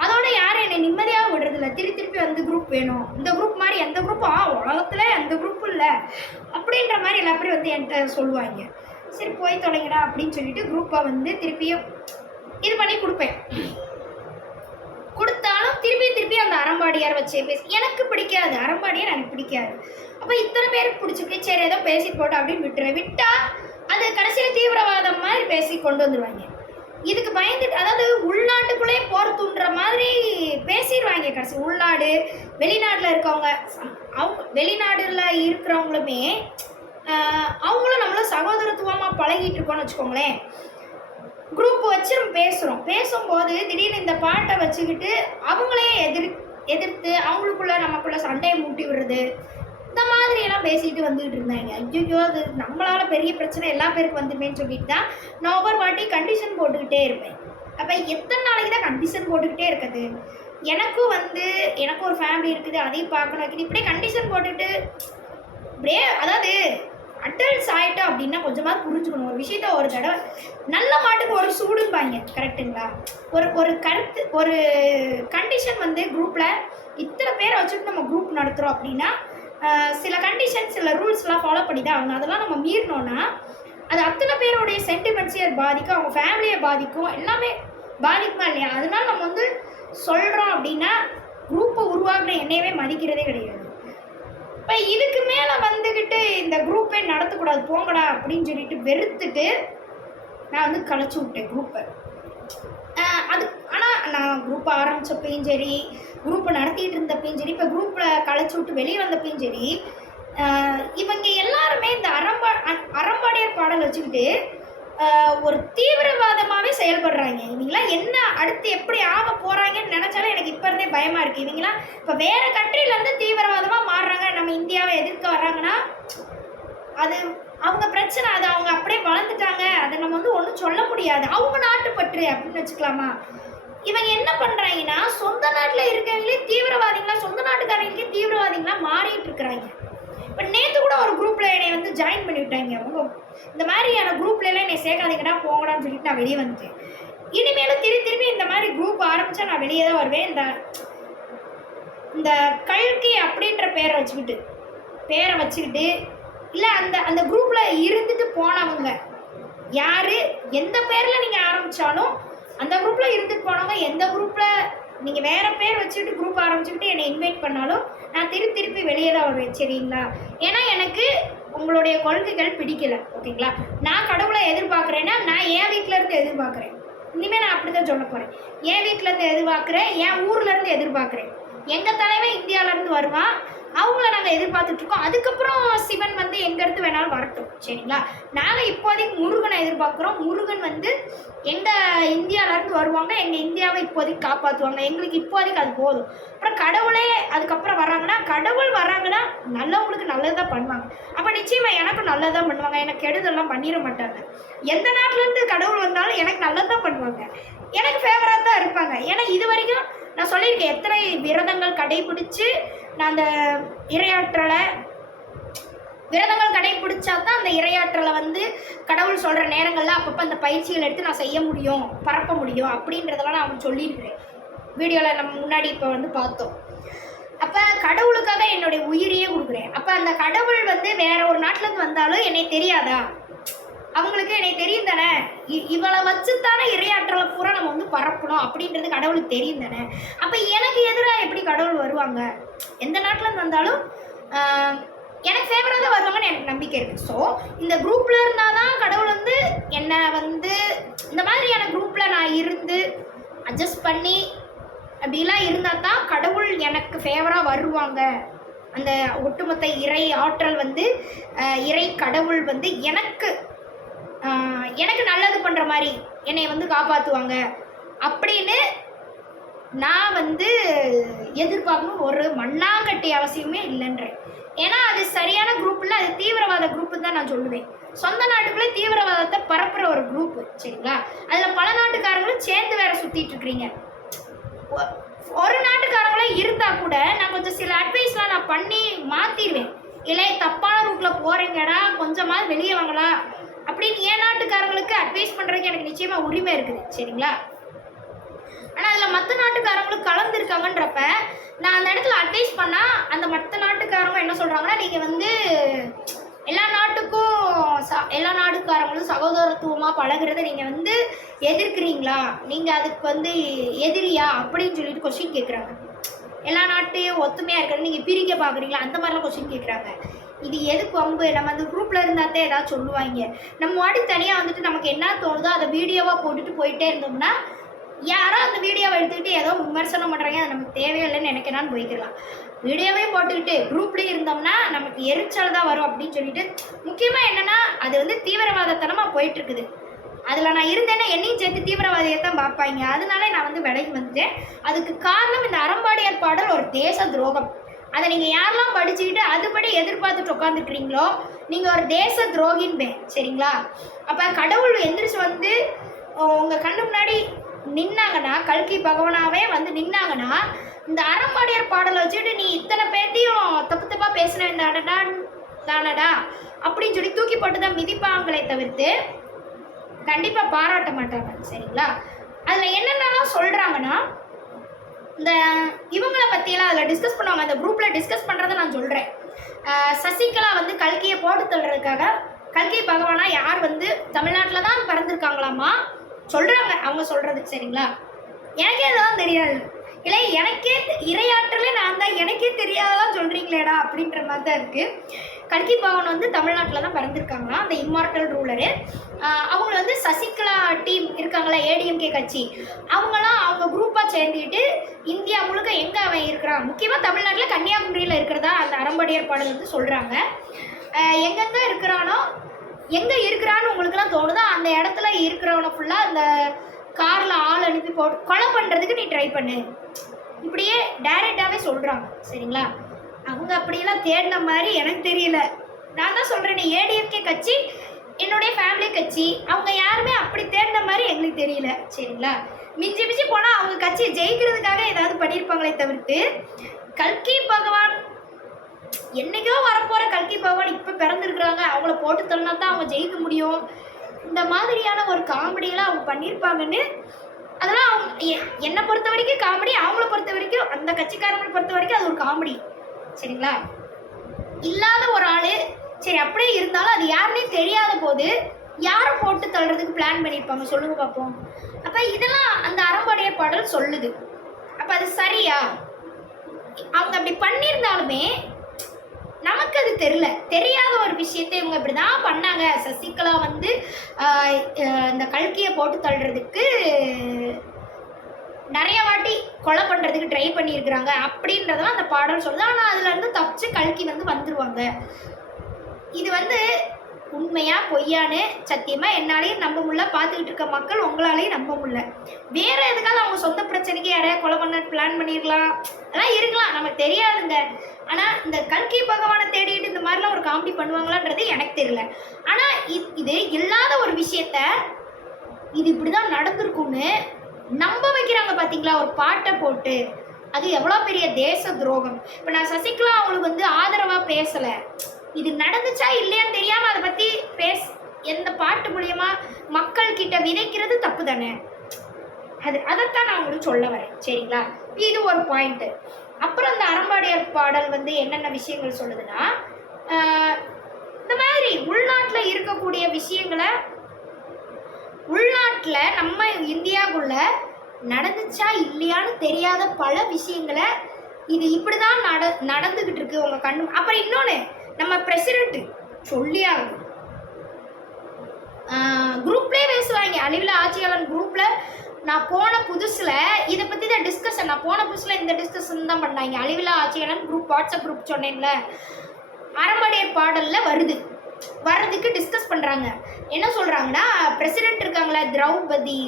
அதோட யாரும் என்னை நிம்மதியாக விடுறதில்ல. திருப்பி வந்து குரூப் வேணும், இந்த குரூப் மாதிரி எந்த குரூப்பும் உலகத்தில் எந்த குரூப்பும் இல்லை அப்படின்ற மாதிரி எல்லா பேரும் வந்து என்கிட்ட சொல்லுவாங்க. சரி போய் தொலைங்கடா அப்படின்னு சொல்லிட்டு குரூப்பை வந்து திருப்பியும் இது பண்ணி கொடுப்பேன். கொடுத்தாலும் திருப்பி அந்த அறம்பாடியார் வச்சே பேசி எனக்கு பிடிக்காது, அறம்பாடியார் எனக்கு பிடிக்காது. அப்போ இத்தனை பேருக்கு பிடிச்சிருக்கு, சரி ஏதோ பேசி போட்டோம் அப்படின்னு விட்டால் அது கடைசியில் தீவிரவாதம் மாதிரி பேசி கொண்டு வந்துடுவாங்க. இதுக்கு பயந்துட்டு, அதாவது உள்நாட்டுக்குள்ளேயே போகிறதுன்ற மாதிரி பேசிடுவாங்க. கடைசி உள்நாடு வெளிநாட்டில் இருக்கவங்க, அவங்க வெளிநாடுல இருக்கிறவங்களுமே அவங்களும் நம்மளும் சகோதரத்துவமாக பழகிட்டு இருக்கோம்னு வச்சுக்கோங்களேன். குரூப் வச்சு நம்ம பேசும்போது திடீர்னு இந்த பாட்டை வச்சுக்கிட்டு அவங்களே எதிர்த்து அவங்களுக்குள்ள நமக்குள்ள சண்டையை மூட்டி விடுறது, இந்த மாதிரியெல்லாம் பேசிட்டு வந்துக்கிட்டு இருந்தாங்க. ஐயோ அது நம்மளால் பெரிய பிரச்சனை எல்லா பேருக்கு வந்துடுமேன்னு சொல்லிட்டு தான் நான் ஒவ்வொரு வாட்டி கண்டிஷன் போட்டுக்கிட்டே இருப்பேன். அப்போ எத்தனை நாளைக்கு தான் கண்டிஷன் போட்டுக்கிட்டே இருக்குது? எனக்கும் ஒரு ஃபேமிலி இருக்குது, அதையும் பார்க்கணும் வைக்கணும், இப்படியே கண்டிஷன் போட்டுட்டு இப்படியே, அதாவது அடல்ட்ஸ் ஆகிட்டோம் அப்படின்னா கொஞ்சமாக புரிஞ்சுக்கணும் ஒரு விஷயத்த. ஒரு தடவை நல்ல மாட்டுக்கு ஒரு சூடும்பாங்க, கரெக்டுங்களா? ஒரு கண்டிஷன் வந்து குரூப்பில் இத்தனை பேரை வச்சுட்டு நம்ம குரூப் நடத்துகிறோம் அப்படின்னா சில கண்டிஷன்ஸ் சில ரூல்ஸ்லாம் ஃபாலோ பண்ணி தான் ஆகணும். அதெல்லாம் நம்ம மீறினோன்னா அது அத்தனை பேருடைய சென்டிமெண்ட்ஸையும் அது பாதிக்கும், அவங்க ஃபேமிலியை பாதிக்கும், எல்லாமே பாதிக்குமா இல்லையா? அதனால நம்ம வந்து சொல்கிறோம் அப்படின்னா குரூப்பை உருவாக்குற என்னையவே மதிக்கிறதே கிடையாது. இப்போ இதுக்கு மேலே வந்துக்கிட்டு இந்த குரூப்பே நடத்தக்கூடாது போங்கடா அப்படின்னு சொல்லிட்டு வெறுத்துட்டு நான் வந்து கலைச்சி விட்டேன் குரூப்பை. அது ஆனால் நான் குரூப்பை ஆரம்பித்தப்பையும் சரி, குரூப்பை நடத்திட்டு இருந்தப்பையும் சரி, இப்போ குரூப்பில் கலைச்சி விட்டு வெளியே வந்தப்பையும் சரி, இவங்க எல்லாருமே இந்த அறம்பாடியார் பாடல் வச்சுக்கிட்டு ஒரு தீவிரவாதமாகவே செயல்படுறாங்க. இவங்களாம் என்ன அடுத்து எப்படி ஆக போகிறாங்கன்னு நினச்சாலும் எனக்கு இப்போ இருந்தே பயமாக இருக்குது. இவங்களாம் இப்போ வேறு கண்ட்ரிலேருந்து தீவிரவாதமாக மாறுறாங்க, நம்ம இந்தியாவை எதிர்க்க வர்றாங்கன்னா அது அவங்க பிரச்சனை, அது அவங்க அப்படியே வளர்ந்துட்டாங்க, அதை நம்ம வந்து ஒன்றும் சொல்ல முடியாது, அவங்க நாட்டுப்பற்று அப்படின்னு வச்சுக்கலாமா? இவங்க என்ன பண்ணுறாங்கன்னா சொந்த நாட்டில் இருக்கவங்களே தீவிரவாதிங்களா, சொந்த நாட்டுக்காரங்களுக்கே தீவிரவாதிங்களா மாறிட்டு இருக்கிறாங்க. இப்போ நேற்று கூட ஒரு குரூப்பில் என்னை வந்து ஜாயின் பண்ணி விட்டாங்க. அவங்க இந்த மாதிரியான குரூப்லலாம் என்னை சேர்க்காதீங்கடா போங்கடான்னு சொல்லிட்டு நான் வெளியே வந்துட்டேன். இனிமேலும் திருப்பி இந்த மாதிரி குரூப் ஆரம்பித்தா நான் வெளியே தான் வருவேன். இந்த கல்கி அப்படின்ற பேரை வச்சுக்கிட்டு இல்லை அந்த குரூப்பில் இருந்துட்டு போனவங்க யார், எந்த பேரில் நீங்கள் ஆரம்பித்தாலும் அந்த குரூப்பில் இருந்துட்டு போனவங்க எந்த குரூப்பில் நீங்கள் வேறு பேர் வச்சுட்டு குரூப் ஆரம்பிச்சுக்கிட்டு என்னை இன்வைட் பண்ணாலும் நான் திருப்பி வெளியே தான் வருவேன். சரிங்களா? ஏன்னா எனக்கு உங்களுடைய கொள்கைகள் பிடிக்கல. ஓகேங்களா? நான் கடவுளை எதிர்பார்க்குறேன்னா நான் என் வீட்டிலேருந்து எதிர்பார்க்குறேன். இனிமேல் நான் அப்படி தான் சொல்ல போகிறேன். என் வீட்டிலேருந்து எதிர்பார்க்குறேன், என் ஊர்லேருந்து எதிர்பார்க்குறேன். எங்கள் தலைவன் இந்தியாவிலேருந்து வருவான், அவங்கள நாங்கள் எதிர்பார்த்துட்ருக்கோம். அதுக்கப்புறம் சிவன் வந்து எங்கேருந்து வேணாலும் வரட்டும். சரிங்களா? நாங்கள் இப்போதைக்கு முருகனை எதிர்பார்க்குறோம். முருகன் வந்து எங்கள் இந்தியாவிலேருந்து வருவாங்க, எங்கள் இந்தியாவை இப்போதைக்கு காப்பாற்றுவாங்க. எங்களுக்கு இப்போதைக்கு அது போதும். அப்புறம் கடவுளே அதுக்கப்புறம் வராங்கன்னா, கடவுள் வராங்கன்னா நல்லவங்களுக்கு நல்லது தான் பண்ணுவாங்க. அப்போ நிச்சயமாக எனக்கும் நல்லது தான் பண்ணுவாங்க. எனக்கு கெடுதெல்லாம் பண்ணிட மாட்டாங்க. எந்த நாட்டிலேருந்து கடவுள் வந்தாலும் எனக்கு நல்லது தான் பண்ணுவாங்க, எனக்கு ஃபேவராக தான் இருப்பாங்க. ஏன்னா இது வரைக்கும் நான் சொல்லியிருக்கேன், எத்தனை விரதங்கள் கடைபிடிச்சு நான் அந்த விரதங்கள் கடைபிடிச்சா தான் அந்த இரையாற்றலை வந்து கடவுள் சொல்கிற நேரங்களில் அப்பப்போ அந்த பயிற்சிகள் எடுத்து நான் செய்ய முடியும், பரப்ப முடியும் அப்படின்றதெல்லாம் நான் அவன் சொல்லியிருக்கிறேன். வீடியோவில் நம்ம முன்னாடி இப்போ வந்து பார்த்தோம். அப்போ கடவுளுக்காக என்னுடைய உயிரையே கொடுக்குறேன். அப்போ அந்த கடவுள் வந்து வேற ஒரு நாட்டிலேருந்து வந்தாலும் என்னை தெரியாதா? அவங்களுக்கு என்னை தெரியும் தானே, இவளை வச்சு தானே இரையாற்றலை பூரா நம்ம வந்து பரப்பணும் அப்படின்றது கடவுளுக்கு தெரியும் தானே. அப்போ எனக்கு எதிராக எப்படி கடவுள் வருவாங்க? எந்த நாட்டிலேருந்து வந்தாலும் எனக்கு ஃபேவராக தான் வருவாங்கன்னு எனக்கு நம்பிக்கை இருக்குது. ஸோ இந்த குரூப்பில் இருந்தால் தான் கடவுள் வந்து என்னை வந்து இந்த மாதிரியான குரூப்பில் நான் இருந்து அட்ஜஸ்ட் பண்ணி அப்படிலாம் இருந்தால் தான் கடவுள் எனக்கு ஃபேவராக வருவாங்க. அந்த ஒட்டுமொத்த இறை ஆற்றல் வந்து இறை கடவுள் வந்து எனக்கு நல்லது பண்ணுற மாதிரி என்னை வந்து காப்பாற்றுவாங்க அப்படின்னு நான் வந்து எதிர்பார்க்கணும் ஒரு மண்ணாங்கட்டி அவசியமே இல்லைன்றேன். ஏன்னா அது சரியான குரூப் இல்லை, அது தீவிரவாத குரூப்பு தான் நான் சொல்லுவேன். சொந்த நாட்டுக்குள்ளே தீவிரவாதத்தை பரப்புகிற ஒரு குரூப்பு. சரிங்களா? அதில் பல நாட்டுக்காரங்களும் சேர்ந்து வேற சுற்றிட்டு இருக்கிறீங்க. ஒரு நாட்டுக்காரங்களே இருந்தால் கூட நான் கொஞ்சம் சில அட்வைஸ்லாம் நான் பண்ணி மாற்றிடுவேன். இல்லை தப்பான ரூட்டில் போகிறீங்கடா, கொஞ்சமாவது வெளியே வாங்கடா அப்படின்னு என் நாட்டுக்காரங்களுக்கு அட்வைஸ் பண்ணுறதுக்கு எனக்கு நிச்சயமாக உரிமை இருக்குது. சரிங்களா? ஆனால் அதில் மற்ற நாட்டுக்காரங்களும் கலந்துருக்காங்கன்றப்ப நான் அந்த இடத்துல அட்வைஸ் பண்ணால் அந்த மற்ற நாட்டுக்காரங்க என்ன சொல்கிறாங்கன்னா, நீங்கள் வந்து எல்லா நாட்டுக்காரங்களும் சகோதரத்துவமாக பழகிறத நீங்கள் வந்து எதிர்க்கிறீங்களா, நீங்கள் அதுக்கு வந்து எதிரியா அப்படின்னு சொல்லிட்டு கொஸ்டின் கேட்குறாங்க. எல்லா நாட்டையும் ஒத்துமையாக இருக்கிறது நீங்கள் பிரிக்க பார்க்குறீங்களா, அந்த மாதிரிலாம் கொஸ்டின் கேட்குறாங்க. இது எதுக்கு வம்பு? நம்ம அந்த குரூப்பில் இருந்தால் ஏதாவது சொல்லுவாங்க. நம்ம வாடி தனியாக வந்துட்டு நமக்கு என்ன தோணுதோ அதை வீடியோவாக போட்டுட்டு போயிட்டே இருந்தோம்னா யாரோ அந்த வீடியோவை எடுத்துக்கிட்டு ஏதோ விமர்சனம் பண்ணுறாங்க, அது நமக்கு தேவையில்லைன்னு நினைக்கிறான்னு போய்க்கலாம். வீடியோவே போட்டுக்கிட்டு குரூப்லேயே இருந்தோம்னா நமக்கு எரிச்சல் தான் வரும் அப்படின்னு சொல்லிட்டு, முக்கியமாக என்னென்னா அது வந்து தீவிரவாதத்தனமாக போயிட்டுருக்குது. அதில் நான் இருந்தேன்னா என்னையும் சேர்த்து தீவிரவாதியை தான் பார்ப்பாங்க. அதனால நான் வந்து விலகி வந்துட்டேன். அதுக்கு காரணம் இந்த அறம்பாடியார் பாடல் ஒரு தேச துரோகம். அதை நீங்கள் யாரெல்லாம் படிச்சுக்கிட்டு அதுபடி எதிர்பார்த்துட்டு உட்காந்துட்டுறீங்களோ நீங்கள் ஒரு தேச துரோகின்பேன். சரிங்களா? அப்போ கடவுள் எந்திரிச்சு வந்து உங்கள் கண்ணு முன்னாடி நின்னாங்கன்னா, கல்கி பகவானாவே வந்து நின்னாங்கன்னா, இந்த அறம்பாடியார் பாடலை வச்சுட்டு நீ இத்தனை பேர்த்தையும் தப்பாக பேசின இந்த தானடா அப்படின்னு சொல்லி தூக்கி போட்டு தான் மிதிப்பாங்களே தவிர்த்து கண்டிப்பாக பாராட்ட மாட்டாங்க. சரிங்களா? அதில் என்னென்னலாம் சொல்கிறாங்கன்னா, இந்த இவங்களை பற்றியெல்லாம் அதில் டிஸ்கஸ் பண்ணுவாங்க. அந்த குரூப்பில் டிஸ்கஸ் பண்ணுறதை நான் சொல்கிறேன். சசிகலா வந்து கல்கியை போட்டு தள்ளுறதுக்காக கல்கி பகவானா யார் வந்து தமிழ்நாட்டில் தான் பிறந்திருக்காங்களாமா சொல்கிறாங்க அவங்க சொல்கிறது. சரிங்களா? எனக்கே இதெல்லாம் தெரியாது. இல்லை எனக்கே இரையாற்றலே நான் தான், எனக்கே தெரியாதான் சொல்கிறீங்களேடா அப்படின்ற மாதிரி தான் இருக்குது. கல்கி பகவான் வந்து தமிழ்நாட்டில் தான் பிறந்திருக்காங்களாம், அந்த இம்மார்டல் ரூலரு. அவங்க வந்து சசிகலா டீம் இருக்காங்களா, ஏடிஎம்கே கட்சி, அவங்களாம் அவங்க குரூப்பாக சேர்ந்துக்கிட்டு இந்தியா முழுக்க எங்கே அவன் இருக்கிறான், முக்கியமாக தமிழ்நாட்டில் கன்னியாகுமரியில் இருக்கிறதா அந்த அறம்பாடியார் பாடல் வந்து சொல்கிறாங்க. எங்கெங்கே இருக்கிறானோ, எங்கே இருக்கிறான்னு உங்களுக்குலாம் தோணுதோ அந்த இடத்துல இருக்கிறவனை ஃபுல்லாக அந்த காரில் ஆள் அனுப்பி போட்டு கொலை பண்ணுறதுக்கு நீ ட்ரை பண்ணு, இப்படியே டைரெக்டாகவே சொல்கிறாங்க. சரிங்களா? அவங்க அப்படியெல்லாம் தேடின மாதிரி எனக்கு தெரியல. நான் தான் சொல்கிறேன், ஏடிஎம்கே கட்சி என்னுடைய ஃபேமிலி கட்சி, அவங்க யாருமே அப்படி தேடின மாதிரி எங்களுக்கு தெரியல. சரிங்களா? மிஞ்சி போனால் அவங்க கட்சியை ஜெயிக்கிறதுக்காக ஏதாவது பண்ணியிருப்பாங்களே தவிர்த்து கல்கி பகவான் என்னைக்கோ வரப்போகிற கல்கி பகவான் இப்போ பிறந்திருக்கிறாங்க, அவங்கள போட்டு தள்ளினா தான் அவங்க ஜெயிக்க முடியும், இந்த மாதிரியான ஒரு காமெடியெல்லாம் அவங்க பண்ணியிருப்பாங்கன்னு அதெல்லாம் அவங்க என்னை பொறுத்த வரைக்கும் காமெடி, அவங்கள பொறுத்த வரைக்கும் அந்த கட்சிக்காரங்களை பொறுத்த வரைக்கும் அது ஒரு காமெடி. சரிங்களா? இல்லாத ஒரு ஆள் சரி அப்படியே இருந்தாலும் அது யாருன்னே தெரியாத போது யாரை போட்டு தள்ளுறதுக்கு பிளான் பண்ணியிருப்பாங்க சொல்லுங்க பார்ப்போம். அப்போ இதெல்லாம் அந்த அறம்பாடியார் பாடல் சொல்லுது. அப்போ அப்போ அது சரியா? அவங்க அப்படி பண்ணியிருந்தாலுமே நமக்கு அது தெரியாத ஒரு விஷயத்தை இவங்க இப்படி தான் பண்ணாங்க. சசிகலா வந்து இந்த கல்கியை போட்டு தள்ளுறதுக்கு நிறைய வாட்டி கொலை பண்ணுறதுக்கு ட்ரை பண்ணியிருக்கிறாங்க அப்படின்றதெல்லாம் அந்த பாடல் சொல்லுது. ஆனால் அதுலேருந்து தப்பிச்சு கல்கி வந்து வந்துடுவாங்க. இது வந்து உண்மையா பொய்யான்னு சத்தியமாக என்னாலையும் நம்ப முடியல. பார்த்துக்கிட்டு இருக்க மக்கள் உங்களாலையும் நம்ப முடியல. வேறு எதுக்காவது அவங்க சொந்த பிரச்சனைக்கு யாரையா கொலை பண்ண பிளான் பண்ணியிருக்கலாம், அதெல்லாம் இருக்கலாம், நமக்கு தெரியாதுங்க. ஆனால் இந்த கல்கி பகவானை தேடிட்டு இந்த மாதிரிலாம் ஒரு காமெடி பண்ணுவாங்களான்றது எனக்கு தெரியல. ஆனால் இது இல்லாத ஒரு விஷயத்த இது இப்படி தான் நடந்திருக்கும்னு நம்ப வைக்கிறாங்க பார்த்தீங்களா, ஒரு பாட்டை போட்டு. அது எவ்வளோ பெரிய தேச துரோகம். இப்போ நான் சசிகலா அவங்களுக்கு வந்து ஆதரவாக பேசலை, இது நடந்துச்சா இல்லையான்னு தெரியாமல் அதை பற்றி எந்த பாட்டு மூலியமா மக்கள் கிட்ட விதைக்கிறது தப்பு தானே. அதைத்தான் நான் உங்களுக்கு சொல்ல வரேன். சரிங்களா, இது ஒரு பாயிண்ட்டு. அப்புறம் இந்த அறம்பாடியார் பாடல் வந்து என்னென்ன விஷயங்கள் சொல்லுதுன்னா, இந்த மாதிரி உள்நாட்டில் இருக்கக்கூடிய விஷயங்களை உள்நாட்டில் நம்ம இந்தியாவுக்குள்ள நடந்துச்சா இல்லையான்னு தெரியாத பல விஷயங்களை இது இப்படி தான் நடந்துக்கிட்டு இருக்கு உங்கள் கண்ணு. அப்புறம் இன்னொன்று, நம்ம பிரசிடென்ட் சொல்லியாகும் குரூப்லேயே பேசுவாங்க, அழிவில் ஆட்சியாளன் குரூப்பில். நான் போன புதுசில் இதை பற்றி தான் டிஸ்கஷன், நான் போன புதுசில் இந்த டிஸ்கஷன் தான் பண்ணாங்க. அழிவில் ஆட்சியாளன் குரூப், வாட்ஸ்அப் குரூப் சொன்னேன்ல, அறம்பாடியார் பாடலில் வர்றதுக்கு டிஸ்கஸ் பண்ணுறாங்க. என்ன சொல்கிறாங்கன்னா, பிரசிடென்ட் இருக்காங்களே திரௌபதி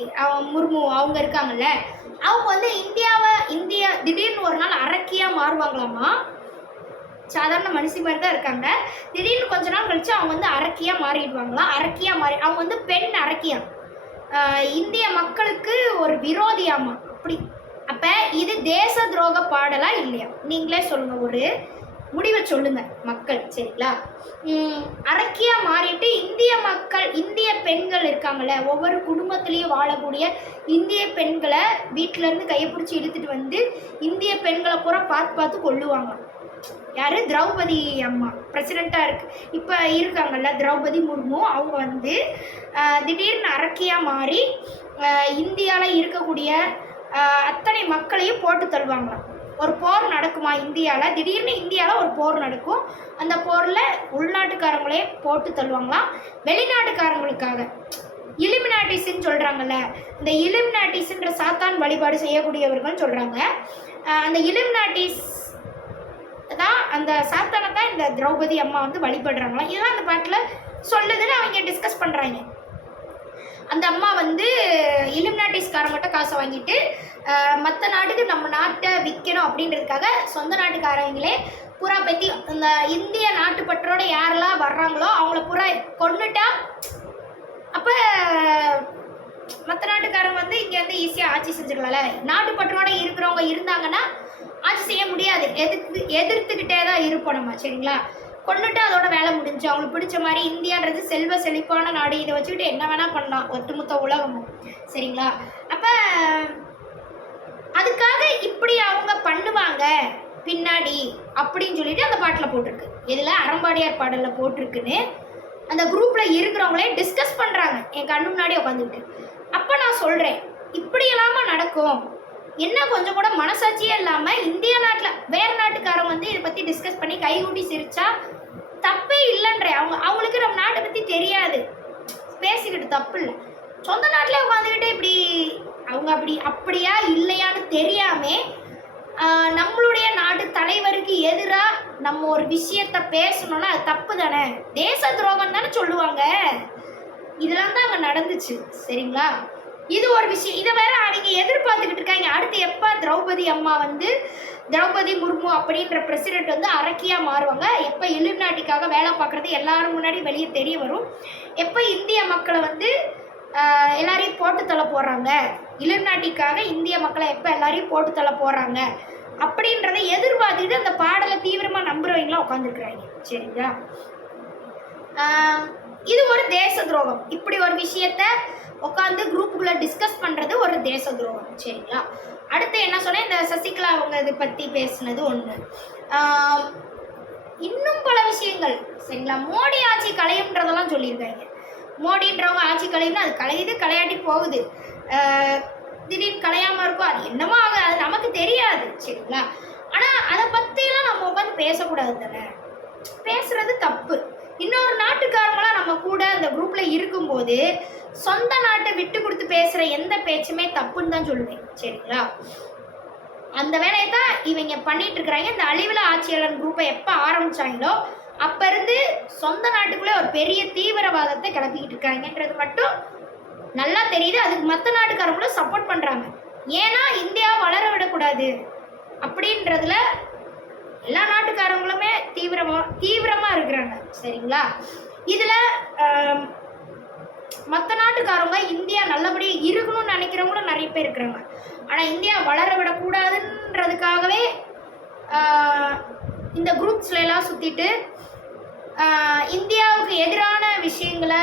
முர்மு, அவங்க இருக்காங்கல்ல, அவங்க வந்து இந்தியா திடீர்னு ஒரு நாள் அரக்கியாக மாறுவாங்களாமா. சாதாரண மனுஷி மாதிரி தான் இருக்காங்க. திடீர்னு கொஞ்ச நாள் கழிச்சு அவங்க வந்து அரக்கியாக மாறிடுவாங்களாம். அவங்க வந்து பெண் அரக்கியா, இந்திய மக்களுக்கு ஒரு விரோதியாமா. அப்படி அப்போ இது தேச துரோக பாடலா இல்லையா? நீங்களே சொல்லுங்க, ஒரு முடிவை சொல்லுங்க மக்கள். சரிங்களா, அரக்கியா மாறிட்டு இந்திய பெண்கள் இருக்காங்கல்ல, ஒவ்வொரு குடும்பத்திலையும் வாழக்கூடிய இந்திய பெண்களை வீட்டிலேருந்து கையை பிடிச்சி இழுத்துட்டு வந்து இந்திய பெண்களை பூரா பார்த்து கொள்ளுவாங்க. யார்? திரௌபதி அம்மா பிரசிடெண்ட்டாக இப்போ இருக்காங்கல்ல, திரௌபதி முர்மு. அவங்க வந்து திடீர்னு அரக்கியாக மாறி இந்தியாவில் இருக்கக்கூடிய அத்தனை மக்களையும் போட்டு தள்ளுவாங்களாம். ஒரு போர் நடக்குமா இந்தியாவில், திடீர்னு இந்தியாவில் ஒரு போர் நடக்கும். அந்த போரில் உள்நாட்டுக்காரங்களே போட்டு தள்ளுவாங்களாம். வெளிநாட்டுக்காரங்களுக்காக இலுமினாட்டிஸ்ன்னு சொல்கிறாங்கல்ல, இந்த இலுமினாட்டிஸ்ன்ற சாத்தான் வழிபாடு செய்யக்கூடியவர்கள்னு சொல்கிறாங்க. அந்த இலுமினாட்டிஸ் தான், அந்த சாத்தானை தான் இந்த திரௌபதி அம்மா வந்து வழிபடுறாங்களாம். இதெல்லாம் அந்த பாட்டில் சொல்லுதுன்னு அவங்க டிஸ்கஸ் பண்ணுறாங்க. அந்த அம்மா வந்து இலுமினாட்டிஸ்காரங்கிட்ட காசை வாங்கிட்டு மற்ற நாட்டுக்கு நம்ம நாட்டை விற்கணும் அப்படின்றதுக்காக சொந்த நாட்டுக்காரங்களே புறா பற்றி இந்த இந்திய நாட்டுப்பற்றோட யாரெல்லாம் வர்றாங்களோ அவங்கள புறா கொண்டுட்டா அப்போ மற்ற நாட்டுக்காரங்க வந்து இங்கே வந்து ஈஸியாக ஆட்சி செஞ்சுக்கலாம்ல. நாட்டுப்பற்றோட இருக்கிறவங்க இருந்தாங்கன்னா ஆட்சி செய்ய முடியாது, எதிர்த்துக்கிட்டே தான் இருப்போம் நம்ம. சரிங்களா, கொண்டுட்டு அதோட வேலை முடிஞ்சு. அவங்களுக்கு பிடிச்ச மாதிரி இந்தியான்றது செல்வ செழிப்பான நாடு, இதை வச்சுக்கிட்டு என்ன வேணால் பண்ணலாம் ஒட்டுமொத்த உலகமும். சரிங்களா, அப்போ அதுக்காக இப்படி அவங்க பண்ணுவாங்க பின்னாடி அப்படின்னு சொல்லிட்டு அந்த பாட்டில் போட்டிருக்கு. இதில் அறம்பாடியார் பாடலில் போட்டிருக்குன்னு அந்த குரூப்பில் இருக்கிறவங்களே டிஸ்கஸ் பண்ணுறாங்க என் கண்ணு முன்னாடி உட்காந்துக்கிட்டு. அப்போ நான் சொல்கிறேன், இப்படி இல்லாமல் நடக்கும் என்ன? கொஞ்சம் கூட மனசாட்சியே இல்லாமல் இந்திய நாட்டில் வேறு நாட்டுக்காரங்க வந்து இதை பற்றி டிஸ்கஸ் பண்ணி கைகூட்டி சிரிச்சா தப்பே இல்லைன்ற. அவங்களுக்கு நம்ம நாட்டை பற்றி தெரியாது, பேசிக்கிட்டு தப்பு இல்லை. சொந்த நாட்டிலே உட்காந்துக்கிட்டு இப்படி அவங்க அப்படியா இல்லையான்னு தெரியாமல் நம்மளுடைய நாட்டு தலைவருக்கு எதிராக நம்ம ஒரு விஷயத்த பேசணும்னா அது தப்பு தானே, தேச துரோகம் தானே சொல்லுவாங்க. இதெல்லாம் தான் அங்கே நடந்துச்சு. சரிங்களா, இது ஒரு விஷயம். இதை வேற அவங்க எதிர்பார்த்துக்கிட்டு இருக்காங்க. அடுத்து எப்போ திரௌபதி முர்மு அப்படின்ற பிரசிடென்ட் வந்து அரக்கியாக மாறுவாங்க, எப்போ இலுமினாட்டிக்காக வேலை பார்க்குறது எல்லாரும் முன்னாடி வெளியே தெரிய வரும், எப்போ இந்திய மக்களை வந்து எல்லாரையும் போட்டு தள்ள போடுறாங்க, இலுமினாட்டிக்காக இந்திய மக்களை எப்போ எல்லாரையும் போட்டு தள்ள போடுறாங்க அப்படின்றத எதிர்பார்த்துக்கிட்டு அந்த பாடலை தீவிரமாக நம்புறவங்களாம் உட்காந்துருக்குறாங்க. சரிங்களா, இது ஒரு தேச துரோகம். இப்படி ஒரு விஷயத்த உட்காந்து குரூப்புக்குள்ளே டிஸ்கஸ் பண்ணுறது ஒரு தேச துரோகம். சரிங்களா, அடுத்து என்ன சொன்னேன், இந்த சசிகலா அவங்க இதை பற்றி பேசுனது ஒன்று. இன்னும் பல விஷயங்கள். சரிங்களா, மோடி ஆட்சி கலையும்ன்றதெல்லாம் சொல்லியிருக்காங்க. மோடின்றவங்க ஆட்சி கலையும்னா அது கலையுது, கலையாட்டி போகுது. திடீர்னு கலையாமல் இருக்கும், அது என்னமோ ஆக அது நமக்கு தெரியாது சரிங்களா. ஆனால் அதை பற்றிலாம் நம்ம உட்காந்து பேசக்கூடாது தானே, பேசுறது தப்பு. இன்னொரு நாட்டுக்காரங்களாம் நம்ம கூட அந்த குரூப்பில் இருக்கும்போது சொந்த நாட்டை விட்டு கொடுத்து பேசுகிற எந்த பேச்சுமே தப்புன்னு தான் சொல்லுவேன் சரிங்களா. அந்த வேலையை தான் இவங்க பண்ணிட்டு இருக்கிறாங்க. இந்த அழிவில் ஆட்சியாளர் குரூப்பை எப்போ ஆரம்பிச்சாங்களோ அப்ப இருந்து சொந்த நாட்டுக்குள்ளே ஒரு பெரிய தீவிரவாதத்தை கிளப்பிக்கிட்டு இருக்காங்கன்றது மட்டும் நல்லா தெரியுது. அதுக்கு மற்ற நாட்டுக்காரங்களும் சப்போர்ட் பண்றாங்க. ஏன்னா இந்தியாவை வளர விடக்கூடாது அப்படின்றதுல எல்லா நாட்டுக்காரங்களுமே தீவிரமா இருக்கிறாங்க சரிங்களா. இதுல மற்ற நாட்டுக்காரங்க இந்தியா நல்லபடியாக இருக்கணும்னு நினைக்கிறவங்களும் நிறைய பேர் இருக்கிறாங்க. ஆனால் இந்தியா வளர விடக்கூடாதுன்றதுக்காகவே இந்த குரூப்ஸ்ல எல்லாம் சுற்றிட்டு இந்தியாவுக்கு எதிரான விஷயங்களை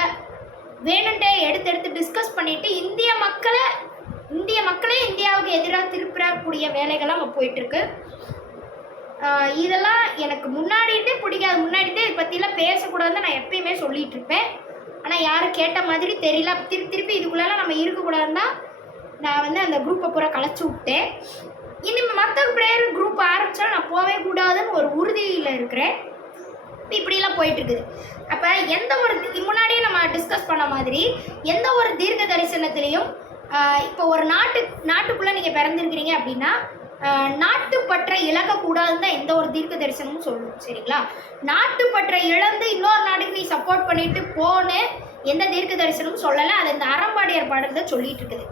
வேணுண்டே எடுத்து டிஸ்கஸ் பண்ணிட்டு இந்திய மக்களே இந்தியாவுக்கு எதிராக திருப்பக்கூடிய வேலைகள்லாம் அங்கே போயிட்டுருக்கு. இதெல்லாம் எனக்கு முன்னாடிட்டே பிடிக்காது. முன்னாடிட்டே இதை பற்றிலாம் பேசக்கூடாதுன்னு நான் எப்பயுமே சொல்லிட்டு இருப்பேன். ஆனால் யாரும் கேட்ட மாதிரி தெரியல. திருப்பி இதுக்குள்ளெல்லாம் நம்ம இருக்கக்கூடாதுன்னு தான் நான் வந்து அந்த குரூப்பை பூரா கலைச்சி விட்டேன். இனிமேல் மற்ற ப்ரேயர் குரூப் ஆரம்பித்தாலும் நான் போகவே கூடாதுன்னு ஒரு உறுதியில் இருக்கிறேன். இப்படிலாம் போயிட்டுருக்குது. அப்போ எந்த ஒரு முன்னாடியே நம்ம டிஸ்கஸ் பண்ண மாதிரி எந்த ஒரு தீர்க்க தரிசனத்துலேயும் இப்போ ஒரு நாட்டுக்குள்ளே நீங்கள் பிறந்திருக்கிறீங்க அப்படின்னா நாட்டுப்பற்றை இழக்கக்கூடாதுன்னு தான் எந்த ஒரு தீர்க்க தரிசனமும் சொல்லணும் சரிங்களா. நாட்டுப்பற்றை இழந்து இன்னொரு நாட்டுக்கு நீ சப்போர்ட் பண்ணிட்டு போன்னு எந்த தீர்க்க தரிசனமும் சொல்லலை. அது இந்த அறம்பாடியார் பாடல் தான் சொல்லிட்டு இருக்குது.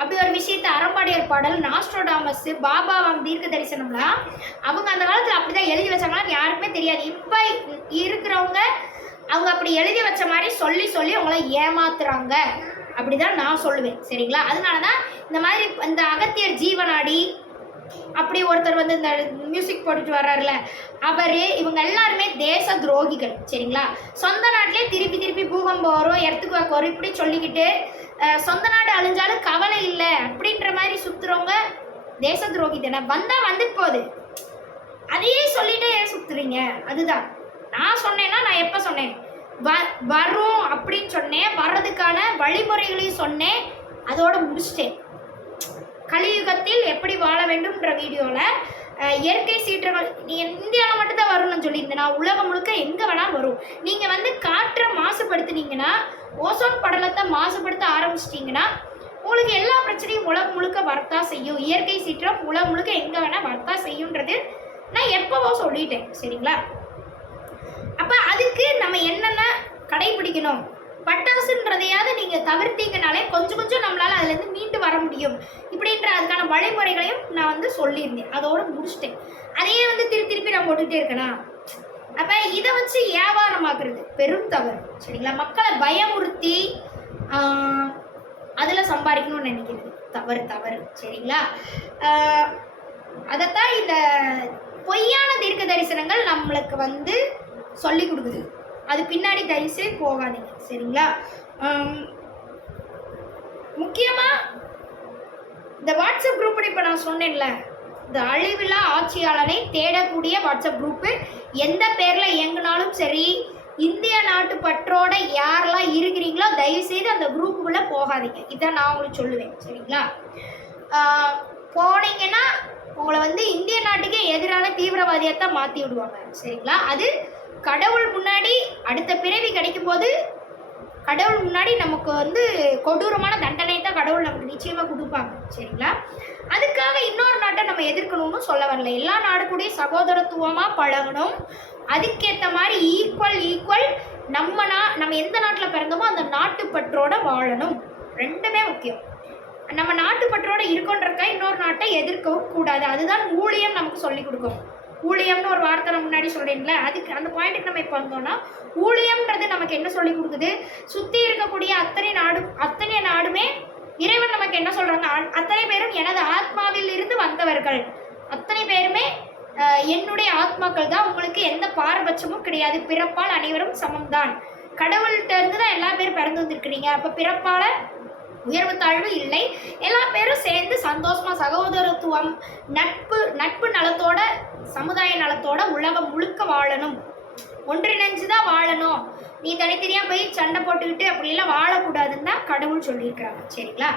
அப்படி ஒரு விஷயத்தை அறம்பாடியார் பாடல், நாஸ்ட்ரோடாமஸ், பாபாவாம் தீர்க்க தரிசனம்லாம் அவங்க அந்த காலத்தில் அப்படி தான் எழுதி வச்சாங்களான்னு யாருக்குமே தெரியாது. இப்போ இருக்கிறவங்க அவங்க அப்படி எழுதி வச்ச மாதிரி சொல்லி அவங்கள ஏமாத்துறாங்க அப்படிதான் நான் சொல்லுவேன் சரிங்களா. அதனால தான் இந்த மாதிரி இந்த அகத்தியர் ஜீவனாடி அப்படி ஒருத்தர் வந்து இந்த மியூசிக் போட்டுட்டு வர்றாருல இவங்க எல்லாருமே தேச துரோகிகள் சரிங்களா. சொந்த நாட்டிலே திருப்பி பூகம்பம் வரும், இடத்துக்கு வரும், இப்படி சொல்லிக்கிட்டு சொந்த நாடு அழிஞ்சாலும் கவலை இல்லை அப்படின்ற மாதிரி சுத்துறவங்க தேச துரோகி தானே. வந்தா வந்துட்டு போகுது, அதையே சொல்லிட்டு ஏன் சுத்துறீங்க? அதுதான் நான் சொன்னேன்னா, நான் எப்போ சொன்னேன் வரும் அப்படின்னு சொன்னேன், வர்றதுக்கான வழிமுறைகளையும் சொன்னேன், அதோட முடிச்சிட்டேன். கலியுகத்தில் எப்படி வாழ வேண்டும்ன்ற வீடியோவில் இயற்கை சீற்றங்கள் இந்தியாவில் மட்டும்தான் வரும்னு சொல்லியிருந்தேன். நான் உலகம் முழுக்க எங்கே வேணாலும் வரும். நீங்கள் வந்து காற்றை மாசுபடுத்துனீங்கன்னா, ஓசோன் படலத்தை மாசுபடுத்த ஆரம்பிச்சிட்டிங்கன்னா உங்களுக்கு எல்லா பிரச்சனையும் உலகம் முழுக்க வரத்தான் செய்யும். இயற்கை சீற்றம் உலகம் முழுக்க எங்கே வேணால் வரத்தான் செய்யுன்றது நான் எப்போவோ சொல்லிட்டேன் சரிங்களா. அப்போ அதுக்கு நம்ம என்னென்ன கடைபிடிக்கணும், பட்டாசுன்றதையாவது நீங்கள் தவிர்த்தீங்கனாலே கொஞ்சம் நம்மளால் அதுலேருந்து மீண்டு வர முடியும் இப்படின்ற அதுக்கான வழிமுறைகளையும் நான் வந்து சொல்லியிருந்தேன். அதோடு முடிச்சிட்டேன். அதையே வந்து திருப்பி நான் போட்டுகிட்டே இருக்கேனா? அப்போ இதை வச்சு வியாபாரமாக்குறது பெரும் தவறு சரிங்களா. மக்களை பயமுறுத்தி அதில் சம்பாதிக்கணும்னு நினைக்கிறது தவறு சரிங்களா. அதைத்தான் இந்த பொய்யான தீர்க்க தரிசனங்கள் நம்மளுக்கு வந்து சொல்லி கொடுக்குது. அது பின்னாடி தயவுசே போகாதீங்க சரிங்களா. முக்கியமாக இந்த வாட்ஸ்அப் குரூப் இப்போ நான் சொன்னேன்ல, இந்த அழிவில்லா ஆட்சியாளனை தேடக்கூடிய வாட்ஸ்அப் குரூப்பு எந்த பேரில் இயங்கினாலும் சரி, இந்திய நாட்டு பற்றோட யாரெல்லாம் இருக்கிறீங்களோ தயவுசெய்து அந்த குரூப்புக்குள்ளே போகாதீங்க. இதான் நான் உங்களுக்கு சொல்லுவேன் சரிங்களா. போனீங்கன்னா உங்களை வந்து இந்திய நாட்டுக்கே எதிரான தீவிரவாதியத்தான் மாற்றி விடுவாங்க சரிங்களா. அது கடவுள் முன்னாடி அடுத்த பிறவி கிடைக்கும் போது கடவுள் முன்னாடி நமக்கு வந்து கொடூரமான தண்டனை தான் கடவுள் நமக்கு நிச்சயமாக கொடுப்பாங்க சரிங்களா. அதுக்காக இன்னொரு நாட்டை நம்ம எதிர்க்கணும்னு சொல்ல வரல. எல்லா நாடு கூட சகோதரத்துவமாக பழகணும். அதுக்கேற்ற மாதிரி ஈக்குவல் நம்ம எந்த நாட்டில் பிறந்தோமோ அந்த நாட்டுப்பற்றோட வாழணும். ரெண்டுமே முக்கியம். நம்ம நாட்டுப்பற்றோட இருக்கோன்றக்கா இன்னொரு நாட்டை எதிர்க்கவும் கூடாது. அதுதான் ஊழியம் நமக்கு சொல்லி கொடுக்கும். ஊழியம்னு ஒரு வார்த்தை நான் முன்னாடி சொல்கிறீங்களே, அதுக்கு அந்த பாயிண்ட்டுக்கு நம்ம இப்போ வந்தோம்னா ஊழியம்ன்றது நமக்கு என்ன சொல்லி கொடுக்குது? சுற்றி இருக்கக்கூடிய அத்தனை நாடுமே இறைவன் நமக்கு என்ன சொல்கிறாங்க? அத்தனை பேரும் எனது ஆத்மாவில் இருந்து வந்தவர்கள், அத்தனை பேருமே என்னுடைய ஆத்மாக்கள் தான், உங்களுக்கு எந்த பாரபட்சமும் கிடையாது, பிறப்பால் அனைவரும் சமம்தான், கடவுள்கிட்ட இருந்து தான் எல்லா பேரும் பிறந்து வந்துருக்கிறீங்க, அப்போ பிறப்பால் உயர்வு தாழ்வு இல்லை, எல்லா பேரும் சேர்ந்து சந்தோஷமா சகோதரத்துவம் நட்பு நலத்தோட சமுதாய நலத்தோட உலகம் முழுக்க வாழணும், ஒன்றிணைஞ்சுதான் வாழணும், நீ தனித்தனியா போய் சண்டை போட்டுக்கிட்டு அப்படிலாம் வாழக்கூடாதுன்னு தான் கடவுள் சொல்லியிருக்கிறாங்க சரிங்களா.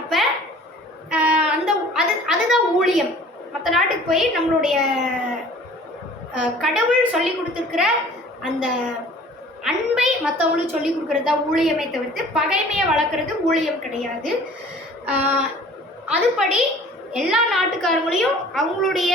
அப்ப அந்த அதுதான் ஊழியம். மற்ற நாட்டுக்கு போய் நம்மளுடைய கடவுள் சொல்லி கொடுத்துருக்கிற அந்த அன்பை மற்றவங்களுக்கு சொல்லி கொடுக்குறது தான் ஊழியமே தவிர்த்து பகைமையை வளர்க்குறது ஊழியம் கிடையாது. அதுபடி எல்லா நாட்டுக்காரங்களையும் அவங்களுடைய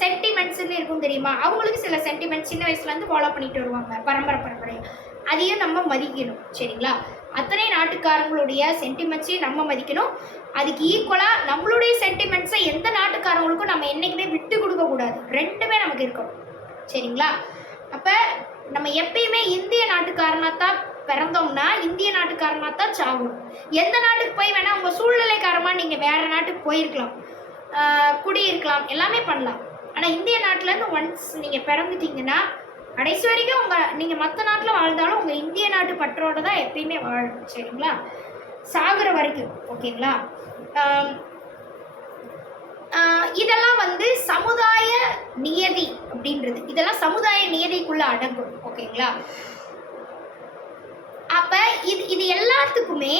சென்டிமெண்ட்ஸ்ன்னு இருக்கும் தெரியுமா, அவங்களுக்கு சில சென்டிமெண்ட்ஸ் சின்ன வயசுலேருந்து ஃபாலோ பண்ணிட்டு வருவாங்க பரம்பரையாக. அதையும் நம்ம மதிக்கணும். சரிங்களா? அத்தனை நாட்டுக்காரங்களுடைய சென்டிமெண்ட்ஸையும் நம்ம மதிக்கணும். அதுக்கு ஈக்குவலாக நம்மளுடைய சென்டிமெண்ட்ஸை எந்த நாட்டுக்காரங்களுக்கும் நம்ம என்றைக்குமே விட்டு கொடுக்கக்கூடாது. ரெண்டுமே நமக்கு இருக்கணும். சரிங்களா? அப்போ நம்ம எப்பயுமே இந்திய நாட்டுக்காரனாக தான் பிறந்தோம்னா இந்திய நாட்டுக்காரனாக தான் சாகணும். எந்த நாட்டுக்கு போய் வேணால் உங்கள் சூழ்நிலைக்காரமாக நீங்கள் வேறு நாட்டுக்கு போயிருக்கலாம், குடியிருக்கலாம், எல்லாமே பண்ணலாம். ஆனால் இந்திய நாட்டிலேருந்து ஒன்ஸ் நீங்கள் பிறந்துட்டீங்கன்னா கடைசி வரைக்கும் நீங்கள் மற்ற நாட்டில் வாழ்ந்தாலும் உங்கள் இந்திய நாட்டு பற்றோடு தான் எப்பயுமே வாழணும். சரிங்களா? சாகுற வரைக்கும். ஓகேங்களா? இதெல்லாம் சமுதாய நியதி அப்படின்றது, இதெல்லாம் சமுதாய நியதிக்குள்ள அடங்கும். ஓகேங்களா? அப்ப இது எல்லாத்துக்குமே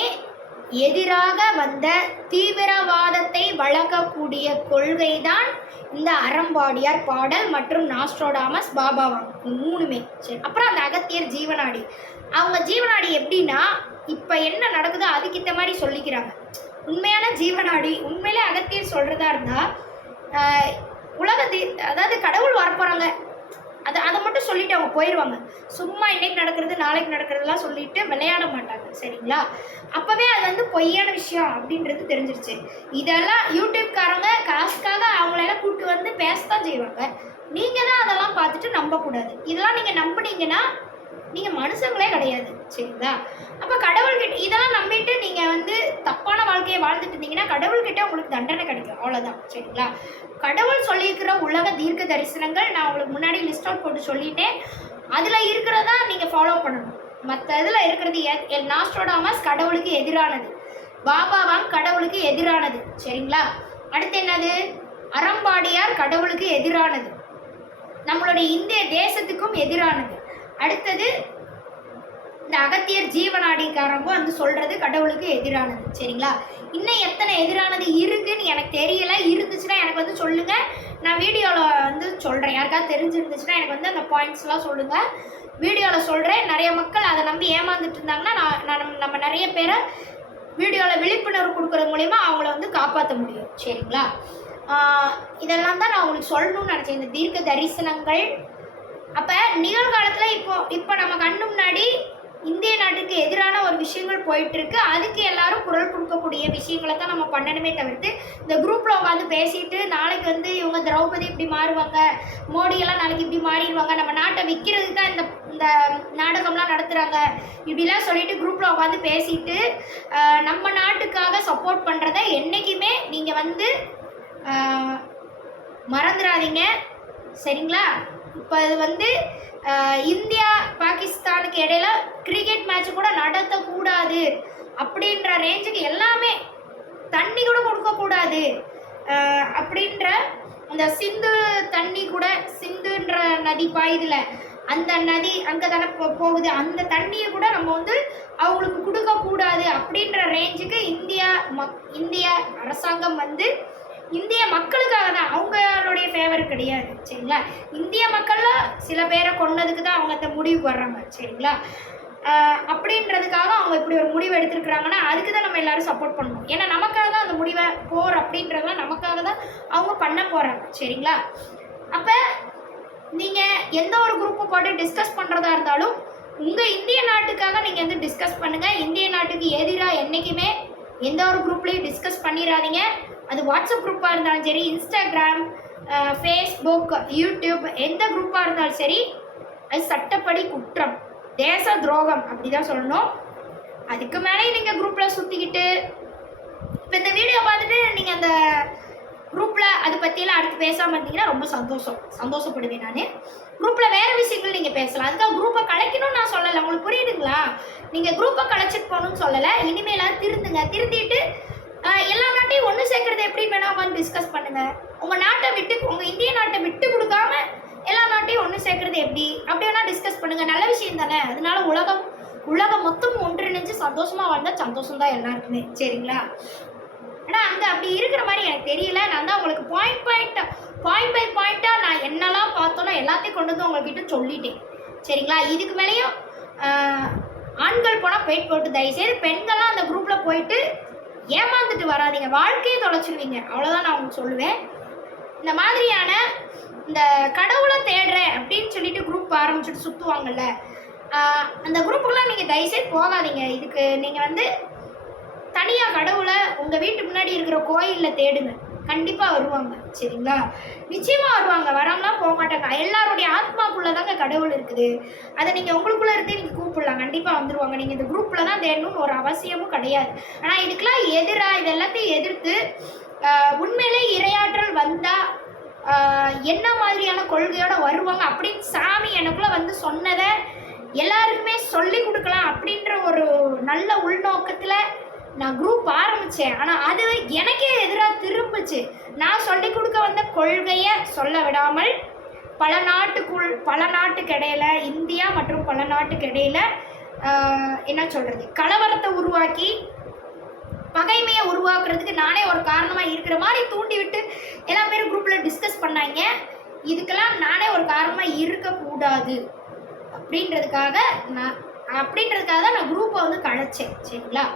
எதிராக வந்த தீவிரவாதத்தை வளர்க்கக்கூடிய கொள்கை தான் இந்த அறம்பாடியார் பாடல் மற்றும் நாஸ்ட்ரோடாமஸ் பாபாவாங்க, மூணுமே. சரி, அப்புறம் அந்த அகத்தியர் ஜீவனாடி. அவங்க ஜீவனாடி எப்படின்னா இப்போ என்ன நடக்குதோ அதுக்கிட்ட மாதிரி சொல்லிக்கிறாங்க. உண்மையான ஜீவனாடி, உண்மையிலே அகத்தியர் சொல்கிறதா இருந்தால் அதாவது கடவுள் வரப்போகிறாங்க அதை மட்டும் சொல்லிட்டு அவங்க போயிடுவாங்க. சும்மா இன்னைக்கு நடக்கிறது நாளைக்கு நடக்கிறதுலாம் சொல்லிட்டு விளையாட மாட்டாங்க. சரிங்களா? அப்போவே அது பொய்யான விஷயம் அப்படின்றது தெரிஞ்சிருச்சு. இதெல்லாம் யூடியூப்காரங்க காசுக்காக அவங்களெல்லாம் கூப்பிட்டு பேசத்தான் செய்வாங்க. நீங்கள் தான் அதெல்லாம் பார்த்துட்டு நம்பக்கூடாது. இதெல்லாம் நீங்கள் நம்பினீங்கன்னா நீங்கள் மனுஷங்களே கிடையாது. சரிங்களா? அப்போ கடவுள்கிட்ட இதெல்லாம் நம்பிட்டு நீங்கள் தப்பான வாழ்க்கையை வாழ்ந்துட்டு இருந்தீங்கன்னா கடவுள்கிட்ட உங்களுக்கு தண்டனை கிடைக்கும். அவ்வளோதான். சரிங்களா? கடவுள் சொல்லியிருக்கிற உலக தீர்க்க தரிசனங்கள் நான் உங்களுக்கு முன்னாடி லிஸ்ட் அவுட் போட்டு சொல்லிட்டேன். அதில் இருக்கிறதா நீங்கள் ஃபாலோ பண்ணணும். மற்ற இதில் இருக்கிறது நாஸ்ட்ரோடாமஸ் கடவுளுக்கு எதிரானது, பாபாவாங் கடவுளுக்கு எதிரானது. சரிங்களா? அடுத்து என்னது? அறம்பாடியார் கடவுளுக்கு எதிரானது, நம்மளுடைய இந்திய தேசத்துக்கும் எதிரானது. அடுத்தது இந்த அகத்தியர் ஜீவனாடிக்காரங்க சொல்கிறது கடவுளுக்கு எதிரானது. சரிங்களா? இன்னும் எத்தனை எதிரானது இருக்குன்னு எனக்கு தெரியலை. இருந்துச்சுன்னா எனக்கு சொல்லுங்கள், நான் வீடியோவில் சொல்கிறேன். யாருக்காவது தெரிஞ்சிருந்துச்சுன்னா எனக்கு அந்த பாயிண்ட்ஸ்லாம் சொல்லுங்கள், வீடியோவில் சொல்கிறேன். நிறைய மக்கள் அதை நம்பி ஏமாந்துட்டு இருந்தாங்கன்னா நம்ம நிறைய பேரை வீடியோவில் விழிப்புணர்வு கொடுக்குறது மூலிமா அவங்கள காப்பாற்ற முடியும். சரிங்களா? இதெல்லாம் தான் நான் உங்களுக்கு சொல்லணும்னு நினச்சேன், இந்த தீர்க்க தரிசனங்கள். அப்போ நிகழ்காலத்தில் இப்போ நம்ம கண்ணு முன்னாடி இந்திய நாட்டுக்கு எதிரான ஒரு விஷயங்கள் போயிட்டுருக்கு. அதுக்கு எல்லாரும் குரல் கொடுக்கக்கூடிய விஷயங்களை தான் நம்ம பண்ணணுமே தவிர்த்து இந்த குரூப்பில் உட்காந்து பேசிட்டு நாளைக்கு இவங்க திரௌபதி இப்படி மாறுவாங்க, மோடியெல்லாம் நாளைக்கு இப்படி மாறிடுவாங்க, நம்ம நாட்டை விற்கிறதுக்கு தான் இந்த நாடகம்லாம் நடத்துகிறாங்க இப்படிலாம் சொல்லிட்டு குரூப்பில் உட்காந்து பேசிட்டு நம்ம நாட்டுக்காக சப்போர்ட் பண்ணுறதை என்றைக்குமே நீங்கள் மறந்துடாதீங்க. சரிங்களா? இப்போ அது இந்தியா பாகிஸ்தானுக்கு இடையில கிரிக்கெட் மேட்ச் கூட நடத்தக்கூடாது அப்படின்ற ரேஞ்சுக்கு எல்லாமே, தண்ணி கூட கொடுக்கக்கூடாது அப்படின்ற அந்த சிந்து தண்ணி கூட, சிந்துன்ற நதி பாயுதுல, அந்த நதி அங்கே தானே போகுது, அந்த தண்ணியை கூட நம்ம அவங்களுக்கு கொடுக்கக்கூடாது அப்படின்ற ரேஞ்சுக்கு இந்திய அரசாங்கம் இந்திய மக்களுக்காக தான், அவங்களுடைய ஃபேவர் கிடையாது. சரிங்களா? இந்திய மக்களில் சில பேரை கொன்னதுக்கு தான் அவங்க அந்த முடிவுக்கு வர்றாங்க. சரிங்களா? அப்படின்றதுக்காக அவங்க இப்படி ஒரு முடிவு எடுத்துருக்குறாங்கன்னா அதுக்கு தான் நம்ம எல்லோரும் சப்போர்ட் பண்ணணும். ஏன்னா நமக்காக தான் அந்த முடிவை போர் அப்படின்றதுலாம் நமக்காக தான் அவங்க பண்ண போகிறாங்க. சரிங்களா? அப்போ நீங்கள் எந்த ஒரு குரூப்பை போட்டு டிஸ்கஸ் பண்ணுறதா இருந்தாலும் உங்கள் இந்திய நாட்டுக்காக நீங்கள் டிஸ்கஸ் பண்ணுங்கள். இந்திய நாட்டுக்கு எதிராக என்றைக்குமே எந்த ஒரு குரூப்லேயும் டிஸ்கஸ் பண்ணிடாதீங்க. அது வாட்ஸ்அப் குரூப்பாக இருந்தாலும் சரி, இன்ஸ்டாகிராம், ஃபேஸ்புக், யூடியூப், எந்த குரூப்பாக இருந்தாலும் சரி, அது சட்டப்படி குற்றம், தேச துரோகம் அப்படி தான் சொல்லணும். அதுக்கு மேலே நீங்கள் குரூப்பில் சுற்றிக்கிட்டு இப்போ இந்த வீடியோ பார்த்துட்டு நீங்கள் அந்த குரூப்பில் அதை பற்றியெல்லாம் அடுத்து பேசாமல் இருந்தீங்கன்னா ரொம்ப சந்தோஷப்படுவேன். நான் குரூப்பில் வேறு விஷயங்கள் நீங்கள் பேசலாம். அதுக்காக குரூப்பை கலைக்கணும்னு நான் சொல்லலை. உங்களுக்கு புரியுதுங்களா? நீங்கள் குரூப்பை கலைச்சிட்டு போகணும்னு சொல்லலை. இனிமேலாம் திருந்திட்டு எல்லா நாட்டையும் ஒன்று சேர்க்கறது எப்படின்னு வேணால் உட்காந்து டிஸ்கஸ் பண்ணுங்கள். உங்கள் இந்திய நாட்டை விட்டு கொடுக்காம எல்லா நாட்டையும் ஒன்று சேர்க்கறது எப்படி அப்படி வேணால் டிஸ்கஸ் பண்ணுங்கள். நல்ல விஷயம் தானே. அதனால உலகம் மொத்தம் ஒன்றிணைஞ்சு சந்தோஷமாக வாழ்ந்தால் சந்தோஷம் தான் எல்லாருக்குமே. சரிங்களா? ஆனால் அங்கே அப்படி இருக்கிற மாதிரி எனக்கு தெரியல. நான் தான் உங்களுக்கு பாயிண்ட் பை பாயிண்ட்டாக நான் என்னெல்லாம் பார்த்தோன்னோ எல்லாத்தையும் கொண்டு வந்து உங்கள்கிட்ட சொல்லிட்டேன். சரிங்களா? இதுக்கு மேலேயும் ஆண்கள் போனால் போயிட்டு போட்டு, தயவுசெய்து பெண்கள்லாம் அந்த குரூப்பில் போயிட்டு ஏமாந்துட்டு வராதிங்க, வாழ்க்கையை தொலைச்சிடுவீங்க. அவ்வளோதான் நான் உங்களுக்கு சொல்லுவேன். இந்த மாதிரியான இந்த கடவுளை தேடுறேன் அப்படின்னு சொல்லிட்டு குரூப் ஆரம்பிச்சுட்டு சுற்றுவாங்கல்ல, அந்த குரூப்புக்கெல்லாம் நீங்கள் தயவுசெய்து போகாதீங்க. இதுக்கு நீங்கள் வந்து தனியாக கடவுளை உங்கள் வீட்டு முன்னாடி இருக்கிற கோயிலில் தேடுங்க, கண்டிப்பாக வருவாங்க. சரிங்களா? நிச்சயமாக வருவாங்க, வராமலாம் போக மாட்டாங்க. எல்லாருடைய ஆத்மாக்குள்ளே தாங்க கடவுள் இருக்குது. அதை நீங்கள் உங்களுக்குள்ளே இருந்தே நீங்கள் கூப்பிடலாம், கண்டிப்பாக வந்துடுவாங்க. நீங்கள் இந்த குரூப்பில் தான் தேடணும்னு ஒரு அவசியமும் கிடையாது. ஆனால் இதுக்கெல்லாம் எதிராக இது எல்லாத்தையும் எதிர்த்து உண்மையிலே இரையாற்றல் வந்தால் என்ன மாதிரியான கொள்கையோடு வருவாங்க அப்படின்னு சாமி எனக்குள்ளே வந்து சொன்னதை எல்லாருக்குமே சொல்லி கொடுக்கலாம் அப்படின்ற ஒரு நல்ல உள்நோக்கத்தில் நான் குரூப் ஆரம்பித்தேன். ஆனால் அது எனக்கே எதிராக திரும்பிச்சு. நான் சொல்லி கொடுக்க வந்த கொள்கையை சொல்ல விடாமல் பல நாட்டுக்கு இடையில, இந்தியா மற்றும் பல நாட்டுக்கு இடையில என்ன சொல்கிறது, கலவரத்தை உருவாக்கி பகைமையை உருவாக்குறதுக்கு நானே ஒரு காரணமாக இருக்கிற மாதிரி தூண்டி விட்டு எல்லா பேரும் குரூப்பில் டிஸ்கஸ் பண்ணாங்க. இதுக்கெல்லாம் நானே ஒரு காரணமாக இருக்கக்கூடாது அப்படின்றதுக்காக தான் நான் குரூப்பை வந்து கலைச்சேன். சரிங்களா?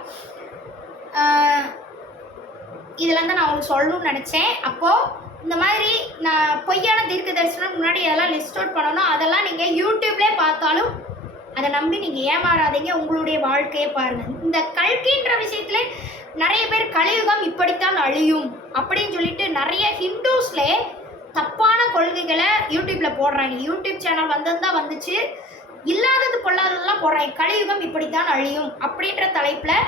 இதெல்லாம் தான் நான் உங்களுக்கு சொல்லணும்னு நினச்சேன். அப்போது இந்த மாதிரி நான் பொய்யான தீர்க்க தரிசனம் முன்னாடி எதெல்லாம் லிஸ்ட் அவுட் பண்ணணும், அதெல்லாம் நீங்கள் யூடியூப்லேயே பார்த்தாலும் அதை நம்பி நீங்கள் ஏமாறாதீங்க, உங்களுடைய வாழ்க்கையை பாருங்கள். இந்த கல்கின்ற விஷயத்துல நிறைய பேர் கலியுகம் இப்படித்தான் அழியும் அப்படின்னு சொல்லிட்டு நிறைய ஹிந்துஸ்லேயே தப்பான கொள்கைகளை யூடியூப்பில் போடுறாங்க. யூடியூப் சேனல் வந்தது வந்துச்சு, இல்லாதது பொல்லாததெல்லாம் போடுறாங்க. கலியுகம் இப்படித்தான் அழியும் அப்படின்ற தலைப்பில்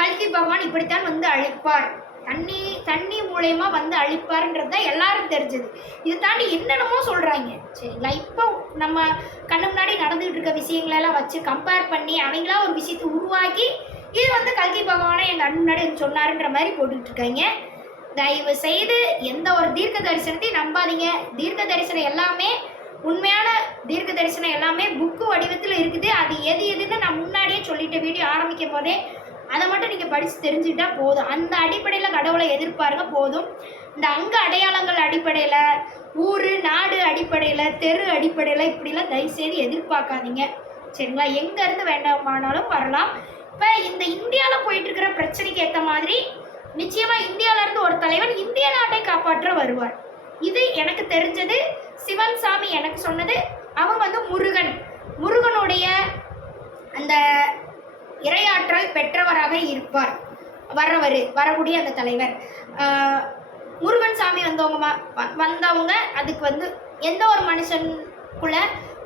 கல்கி பகவான் இப்படித்தான் வந்து அழிப்பார், தண்ணி மூலயமா வந்து அழிப்பார்ன்றது தான் எல்லாரும் தெரிஞ்சது. இதை தாண்டி என்னென்னமோ சொல்கிறாங்க. சரிங்களா? இப்போ நம்ம கண்ணு முன்னாடி நடந்துகிட்டு இருக்க விஷயங்களெல்லாம் வச்சு கம்பேர் பண்ணி அவங்களா ஒரு விஷயத்தை உருவாக்கி இது வந்து கல்கி பகவானை எங்கள் கண்ணு முன்னாடி சொன்னாருன்ற மாதிரி போட்டுக்கிட்டு இருக்காங்க. தயவு செய்து எந்த ஒரு தீர்க்க தரிசனத்தையும் நம்பாதீங்க. தீர்க்க தரிசனம் எல்லாமே உண்மையான தீர்க்க தரிசனம் எல்லாமே புக்கு வடிவத்தில் இருக்குது. அது எதுன்னு நான் முன்னாடியே சொல்லிட்டேன் வீடியோ ஆரம்பிக்கும் போதே. அதை மட்டும் நீங்கள் படித்து தெரிஞ்சுக்கிட்டா போதும். அந்த அடிப்படையில் கடவுளை எதிர்பாருங்க போதும். இந்த அங்க அடையாளங்கள் அடிப்படையில், ஊர் நாடு அடிப்படையில், தெரு அடிப்படையில் இப்படிலாம் தயவுசெய்து எதிர்பார்க்காதீங்க. சரிங்களா? எங்கேருந்து வேண்டாமானாலும் வரலாம். இப்போ இந்த இந்தியாவில் போயிட்டுருக்கிற பிரச்சனைக்கு ஏற்ற மாதிரி நிச்சயமாக இந்தியாவிலேருந்து ஒரு தலைவன் இந்திய நாட்டை காப்பாற்ற வருவார். இது எனக்கு தெரிஞ்சது. சிவன் சாமி எனக்கு சொன்னது. அவங்க வந்து முருகனுடைய அந்த இரையாற்றல் பெற்றவராக இருப்பார். வரக்கூடிய அந்த தலைவர் முருகன் சாமி வந்தவங்க அதுக்கு வந்து எந்த ஒரு மனுஷனுக்குள்ள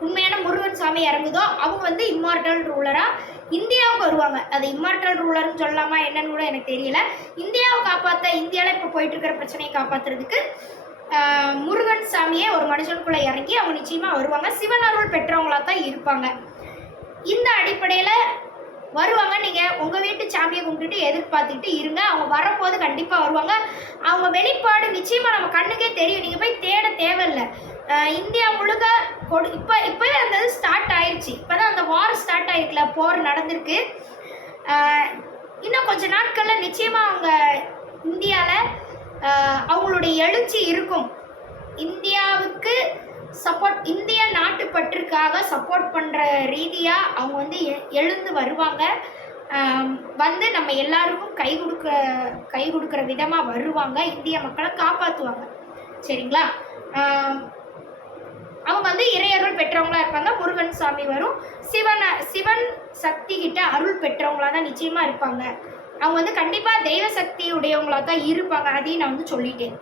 உண்மையான முருகன் சாமி இறங்குதோ அவங்க வந்து இம்மார்டல் ரூலராக இந்தியாவுக்கு வருவாங்க. அது இம்மார்டல் ரூலர்னு சொல்லலாமா என்னன்னு கூட எனக்கு தெரியல. இந்தியாவை காப்பாற்ற, இந்தியாவில் இப்போ போயிட்டு இருக்கிற பிரச்சனையை காப்பாற்றுறதுக்கு முருகன் சாமியே ஒரு மனுஷனுக்குள்ளே இறங்கி அவங்க நிச்சயமாக வருவாங்க. சிவன் அருள் பெற்றவங்களாக தான் இருப்பாங்க. இந்த அடிப்படையில் வருவாங்க. நீங்கள் உங்கள் வீட்டு சாமியை கும்பிட்டுட்டு எதிர்பார்த்துக்கிட்டு இருங்க. அவங்க வரும்போது கண்டிப்பாக வருவாங்க. அவங்க வெளிப்பாடு நிச்சயமாக நம்ம கண்ணுக்கே தெரியும். நீங்கள் போய் தேட தேவையில்லை. இந்தியா முழுக்க இப்போவே அந்த இது ஸ்டார்ட் ஆயிடுச்சு. இப்போ தான் அந்த வார் ஸ்டார்ட் ஆகிருக்குல, போர் நடந்திருக்கு. இன்னும் கொஞ்சம் நாட்களில் நிச்சயமாக அவங்க இந்தியாவில் அவங்களுடைய எழுச்சி இருக்கும். இந்தியாவுக்கு சப்போர்ட், இந்திய நாட்டுப்பற்றுக்காக சப்போர்ட் பண்ணுற ரீதியாக அவங்க வந்து எழுந்து வருவாங்க. வந்து நம்ம எல்லாருக்கும் கை கொடுக்குற விதமாக வருவாங்க. இந்திய மக்களை காப்பாற்றுவாங்க. சரிங்களா? அவங்க வந்து இறையருள் பெற்றவங்களா இருப்பாங்க. முருகன் சாமி வரும். சிவன் சக்தி கிட்ட அருள் பெற்றவங்களா தான் நிச்சயமாக இருப்பாங்க. அவங்க வந்து கண்டிப்பாக தெய்வ சக்தி உடையவங்களா தான் இருப்பாங்க. அதையும் நான் வந்து சொல்லிட்டேன்.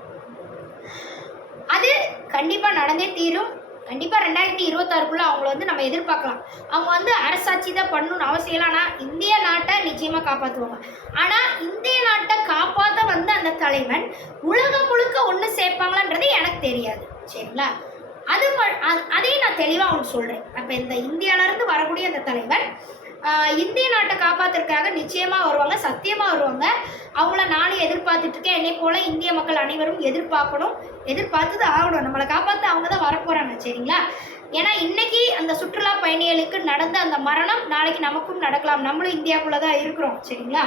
அது கண்டிப்பாக நடந்தே தீரும். கண்டிப்பாக 2026 அவங்கள வந்து நம்ம எதிர்பார்க்கலாம். அவங்க வந்து அரசாட்சி தான் பண்ணணும்னு அவசியம் இல்லை. ஆனால் இந்திய நாட்டை நிச்சயமாக காப்பாற்றுவாங்க. ஆனால் இந்திய நாட்டை காப்பாற்ற வந்து அந்த தலைவன் உலகம் முழுக்க ஒன்று சேர்ப்பாங்களான்றது எனக்கு தெரியாது. சரிங்களா? அதையும் நான் தெளிவாக அவங்களுக்கு சொல்கிறேன். அப்போ இந்த இந்தியாவிலேருந்து வரக்கூடிய அந்த தலைவன் இந்திய நாட்டை காப்பாற்றுறதுக்காக நிச்சயமாக வருவாங்க, சத்தியமாக வருவாங்க. அவங்கள நானும் எதிர்பார்த்துட்ருக்கேன். என்னை போல் இந்திய மக்கள் அனைவரும் எதிர்பார்த்து ஆகணும். நம்மளை காப்பாற்ற அவங்க தான் வரப்போகிறாங்க. சரிங்களா? ஏன்னா இன்றைக்கி அந்த சுற்றுலா பயணிகளுக்கு நடந்த அந்த மரணம் நாளைக்கு நமக்கும் நடக்கலாம். நம்மளும் இந்தியாவுக்குள்ளே தான் இருக்கிறோம். சரிங்களா?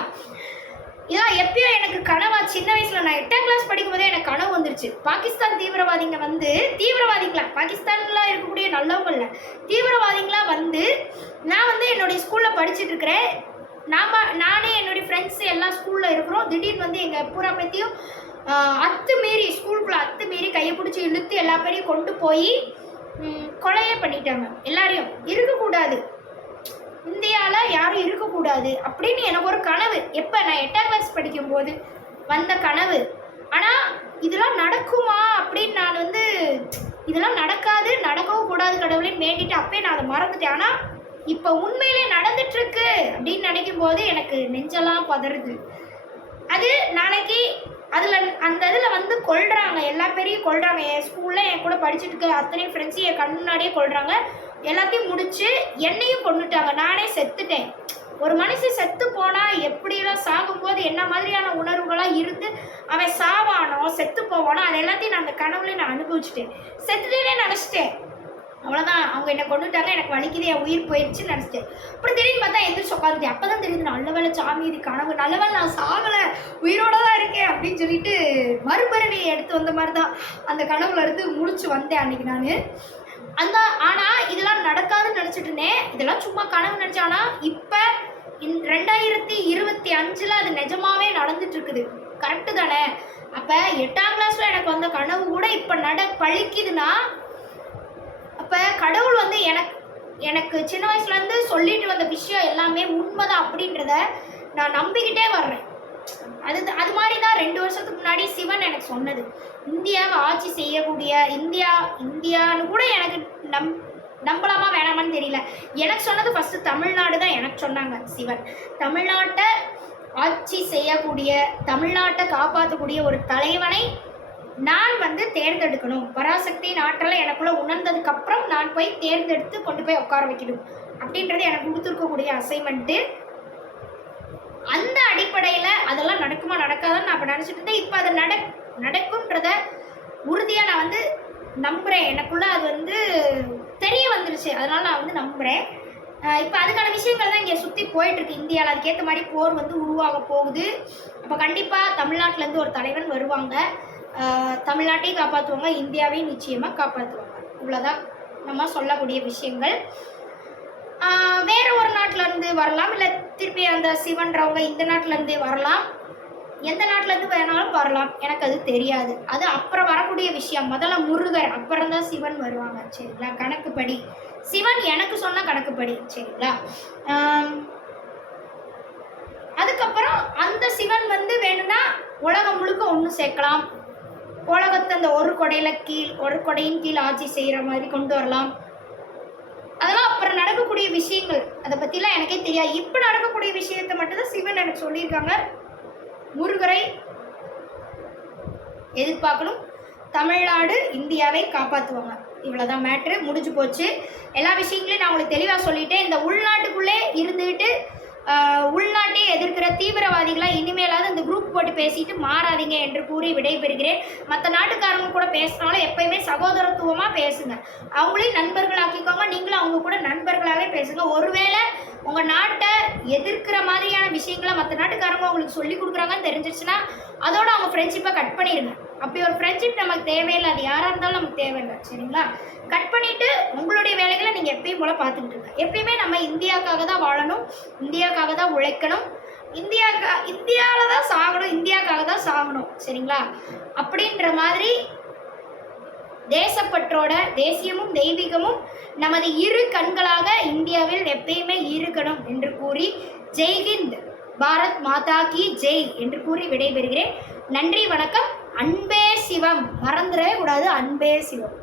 இதெல்லாம் எப்பயோ எனக்கு கனவா சின்ன வயசுல நான் 8ஆம் கிளாஸ் படிக்கும் போதே எனக்கு கனவு வந்துருச்சு. பாகிஸ்தான் தீவிரவாதிங்க வந்து தீவிரவாதிகளா பாகிஸ்தான்ல இருக்கக்கூடிய நல்லவங்க இல்லை, தீவிரவாதிகளா வந்து நான் வந்து என்னுடைய ஸ்கூல்ல படிச்சுட்டு இருக்கிறேன். நானே என்னுடைய ஃப்ரெண்ட்ஸ் எல்லாம் ஸ்கூல்ல இருக்கிறோம். திடீர்னு வந்து எங்கள் பூரா பற்றியும் அத்துமீறி ஸ்கூலுக்குள்ளே அத்துமீறி கையை பிடிச்சி இழுத்து எல்லா பேரையும் கொண்டு போய் கொலையே பண்ணிட்டாங்க. எல்லாரையும் இருக்கக்கூடாது, இந்தியாவில் யாரும் இருக்கக்கூடாது அப்படின்னு எனக்கு ஒரு கனவு. எப்போ நான் 8ஆம் கிளாஸ் படிக்கும்போது வந்த கனவு. ஆனால் இதெல்லாம் நடக்குமா அப்படின்னு நான் வந்து இதெல்லாம் நடக்காது, நடக்கவும் கூடாது கடவுளையும் வேண்டிட்டு அப்பயே நான் அதை மறந்துட்டேன். ஆனால் இப்போ உண்மையிலே நடந்துட்டுருக்கு அப்படின்னு நினைக்கும் போது எனக்கு நெஞ்செல்லாம் பதறுது. அது நாளைக்கு அந்த இதில் வந்து கொல்றாங்க, எல்லா பேரையும் கொல்றாங்க. என் ஸ்கூலில் என் கூட படிச்சுட்டு இருக்க அத்தனையும் ஃப்ரெண்ட்ஸையும் என் கண் முன்னாடியே கொல்றாங்க. எல்லாத்தையும் முடிச்சு என்னையும் கொண்டுட்டாங்க. நானே செத்துட்டேன். ஒரு மனுஷன் செத்து போனால் எப்படிலாம் சாகும்போது என்ன மாதிரியான உணர்வுகளாக இருந்து அவன் சாவானோ செத்து போவானோ அது எல்லாத்தையும் நான் அந்த கனவுல நான் அனுபவிச்சுட்டேன். செத்துட்டேனே நினச்சிட்டேன். அவ்வளோதான், அவங்க என்னை கொண்டுட்டாங்க, எனக்கு வலிக்குது, என் உயிர் போயிடுச்சுன்னு நினச்சிட்டேன். அப்புறம் திடீர்னு பார்த்தா எந்திரிச்சு உட்காந்துட்டேன். அப்போ தான் தெரியுது நல்ல வேலை சாமி இது கனவு, நல்ல வேலை நான் சாகலை, உயிரோட தான் இருக்கேன் அப்படின்னு சொல்லிட்டு மறுபறவையை எடுத்து வந்த மாதிரி தான் அந்த கனவுல இருந்து முடிச்சு வந்தேன் அன்னைக்கு நான். ஆனால் இதெல்லாம் நடக்காதுன்னு நினச்சிட்டு இருந்தேன். இதெல்லாம் சும்மா கனவு நினச்சேன். ஆனால் இப்போ 2025 அது நிஜமாவே நடந்துட்டு இருக்குது. கரெக்டு தானே? அப்போ 8ஆம் கிளாஸில் எனக்கு வந்த கனவு கூட இப்போ பழிக்குதுன்னா அப்போ கடவுள் வந்து எனக்கு சின்ன வயசுலேருந்து சொல்லிட்டு வந்த விஷயம் எல்லாமே உண்மைதான் அப்படின்றத நான் நம்பிக்கிட்டே வர்றேன். அது மாதிரி தான் 2 வருஷத்துக்கு முன்னாடி சிவன் எனக்கு சொன்னது. இந்தியாவை ஆட்சி செய்யக்கூடிய இந்தியான்னு கூட எனக்கு நம்பலாமா வேணாமான்னு தெரியல. எனக்கு சொன்னது ஃபஸ்ட்டு தமிழ்நாடு தான் எனக்கு சொன்னாங்க சிவன். தமிழ்நாட்டை ஆட்சி செய்யக்கூடிய, தமிழ்நாட்டை காப்பாற்றக்கூடிய ஒரு தலைவனை நான் வந்து தேர்ந்தெடுக்கணும். பராசக்தியின் ஆற்றலை எனக்குள்ளே உணர்ந்ததுக்கப்புறம் நான் போய் தேர்ந்தெடுத்து கொண்டு போய் உட்கார வைக்கணும் அப்படின்றது எனக்கு கொடுத்துருக்கக்கூடிய அசைன்மெண்ட்டு. அந்த அடிப்படையில் அதெல்லாம் நடக்குமா நடக்காதான்னு நான் அப்போ நினச்சிட்டு இருந்தேன். இப்போ அது நடக்கும்ன்றத உறுதியாக நான் வந்து நம்புகிறேன். எனக்குள்ளே அது வந்து தெரிய வந்துருச்சு, அதனால் நான் வந்து நம்புகிறேன். இப்போ அதுக்கான விஷயங்கள் தான் இங்கே சுற்றி போயிட்டுருக்கு இந்தியாவில். அதுக்கேற்ற மாதிரி போர் வந்து உருவாக போகுது. அப்போ கண்டிப்பாக தமிழ்நாட்டிலேருந்து ஒரு தலைவன் வருவாங்க, தமிழ்நாட்டையும் காப்பாற்றுவாங்க, இந்தியாவையும் நிச்சயமாக காப்பாற்றுவாங்க. இவ்வளோதான் நம்ம சொல்லக்கூடிய விஷயங்கள். வேறு ஒரு நாட்டிலேருந்து வரலாம், இல்லை திருப்பி அந்த சிவன்றவங்க இந்த நாட்டிலேருந்தே வரலாம், எந்த நாட்டிலேருந்து வேணாலும் வரலாம், எனக்கு அது தெரியாது. அது அப்புறம் வரக்கூடிய விஷயம். முதல்ல முருகர், அப்புறம் தான் சிவன் வருவாங்க. சரிங்களா? கணக்குப்படி சிவன் எனக்கு சொன்ன கணக்குப்படி. சரிங்களா? அதுக்கப்புறம் அந்த சிவன் வந்து வேணும்னா உலகம் முழுக்க ஒன்று சேர்க்கலாம். உலகத்தை அந்த ஒரு கொடையின் கீழ் ஆட்சி செய்கிற மாதிரி கொண்டு வரலாம். அதெல்லாம் அப்புறம் நடக்கக்கூடிய விஷயங்கள். அதை பற்றிலாம் எனக்கே தெரியாது. இப்போ நடக்கக்கூடிய விஷயத்தை மட்டும்தான் சிவன் எனக்கு சொல்லியிருக்காங்க. முருகரை எதிர்பார்க்கணும், தமிழ்நாடு இந்தியாவை காப்பாற்றுவாங்க. இவ்வளோதான் மேட்ரு, முடிஞ்சு போச்சு. எல்லா விஷயங்களையும் நான் உங்களுக்கு தெளிவாக சொல்லிட்டேன். இந்த உள்நாட்டுக்குள்ளே இருந்துக்கிட்டு உள்நாட்டை எதிர்க்கிற தீவிரவாதிகளாக இனிமேலாவது இந்த குரூப் போட்டு பேசிட்டு மாறாதீங்க என்று கூறி விடைபெறுகிறேன். மற்ற நாட்டுக்காரங்க கூட பேசினாலும் எப்பயுமே சகோதரத்துவமாக பேசுங்க. அவங்களையும் நண்பர்களாக்கிக்கோங்க, நீங்களும் அவங்க கூட நண்பர்களாகவே பேசுங்க. ஒருவேளை உங்கள் நாட்டை எதிர்க்கிற மாதிரியான விஷயங்களை மற்ற நாட்டுக்காரங்க உங்களுக்கு சொல்லி கொடுக்குறாங்கன்னு தெரிஞ்சிச்சுன்னா அதோட அவங்க ஃப்ரெண்ட்ஷிப்பை கட் பண்ணிடுங்க. அப்படி ஒரு ஃப்ரெண்ட்ஷிப் நமக்கு தேவையில்லை, அது யாராக இருந்தாலும் நமக்கு தேவையில்லை. சரிங்களா? கட் பண்ணிவிட்டு உங்களுடைய வேலைகளை நீங்கள் எப்பயும் போல் பார்த்துக்கிட்டு இருங்க. எப்பயுமே நம்ம இந்தியாவுக்காக தான் வாழணும், இந்தியாவுக்காக தான் உழைக்கணும், இந்தியாவில் தான் சாகணும், இந்தியாவுக்காக தான் சாகணும். சரிங்களா? அப்படின்ற மாதிரி தேசப்பற்றோட தேசியமும் தெய்வீகமும் நமது இரு கண்களாக இந்தியாவில் எப்பயுமே இருக்கணும் என்று கூறி ஜெய்ஹிந்த், பாரத் மாதா கி ஜெய் என்று கூறி விடைபெறுகிறேன். நன்றி, வணக்கம். அன்பே சிவம், மறந்துடவே கூடாது. அன்பே சிவம்.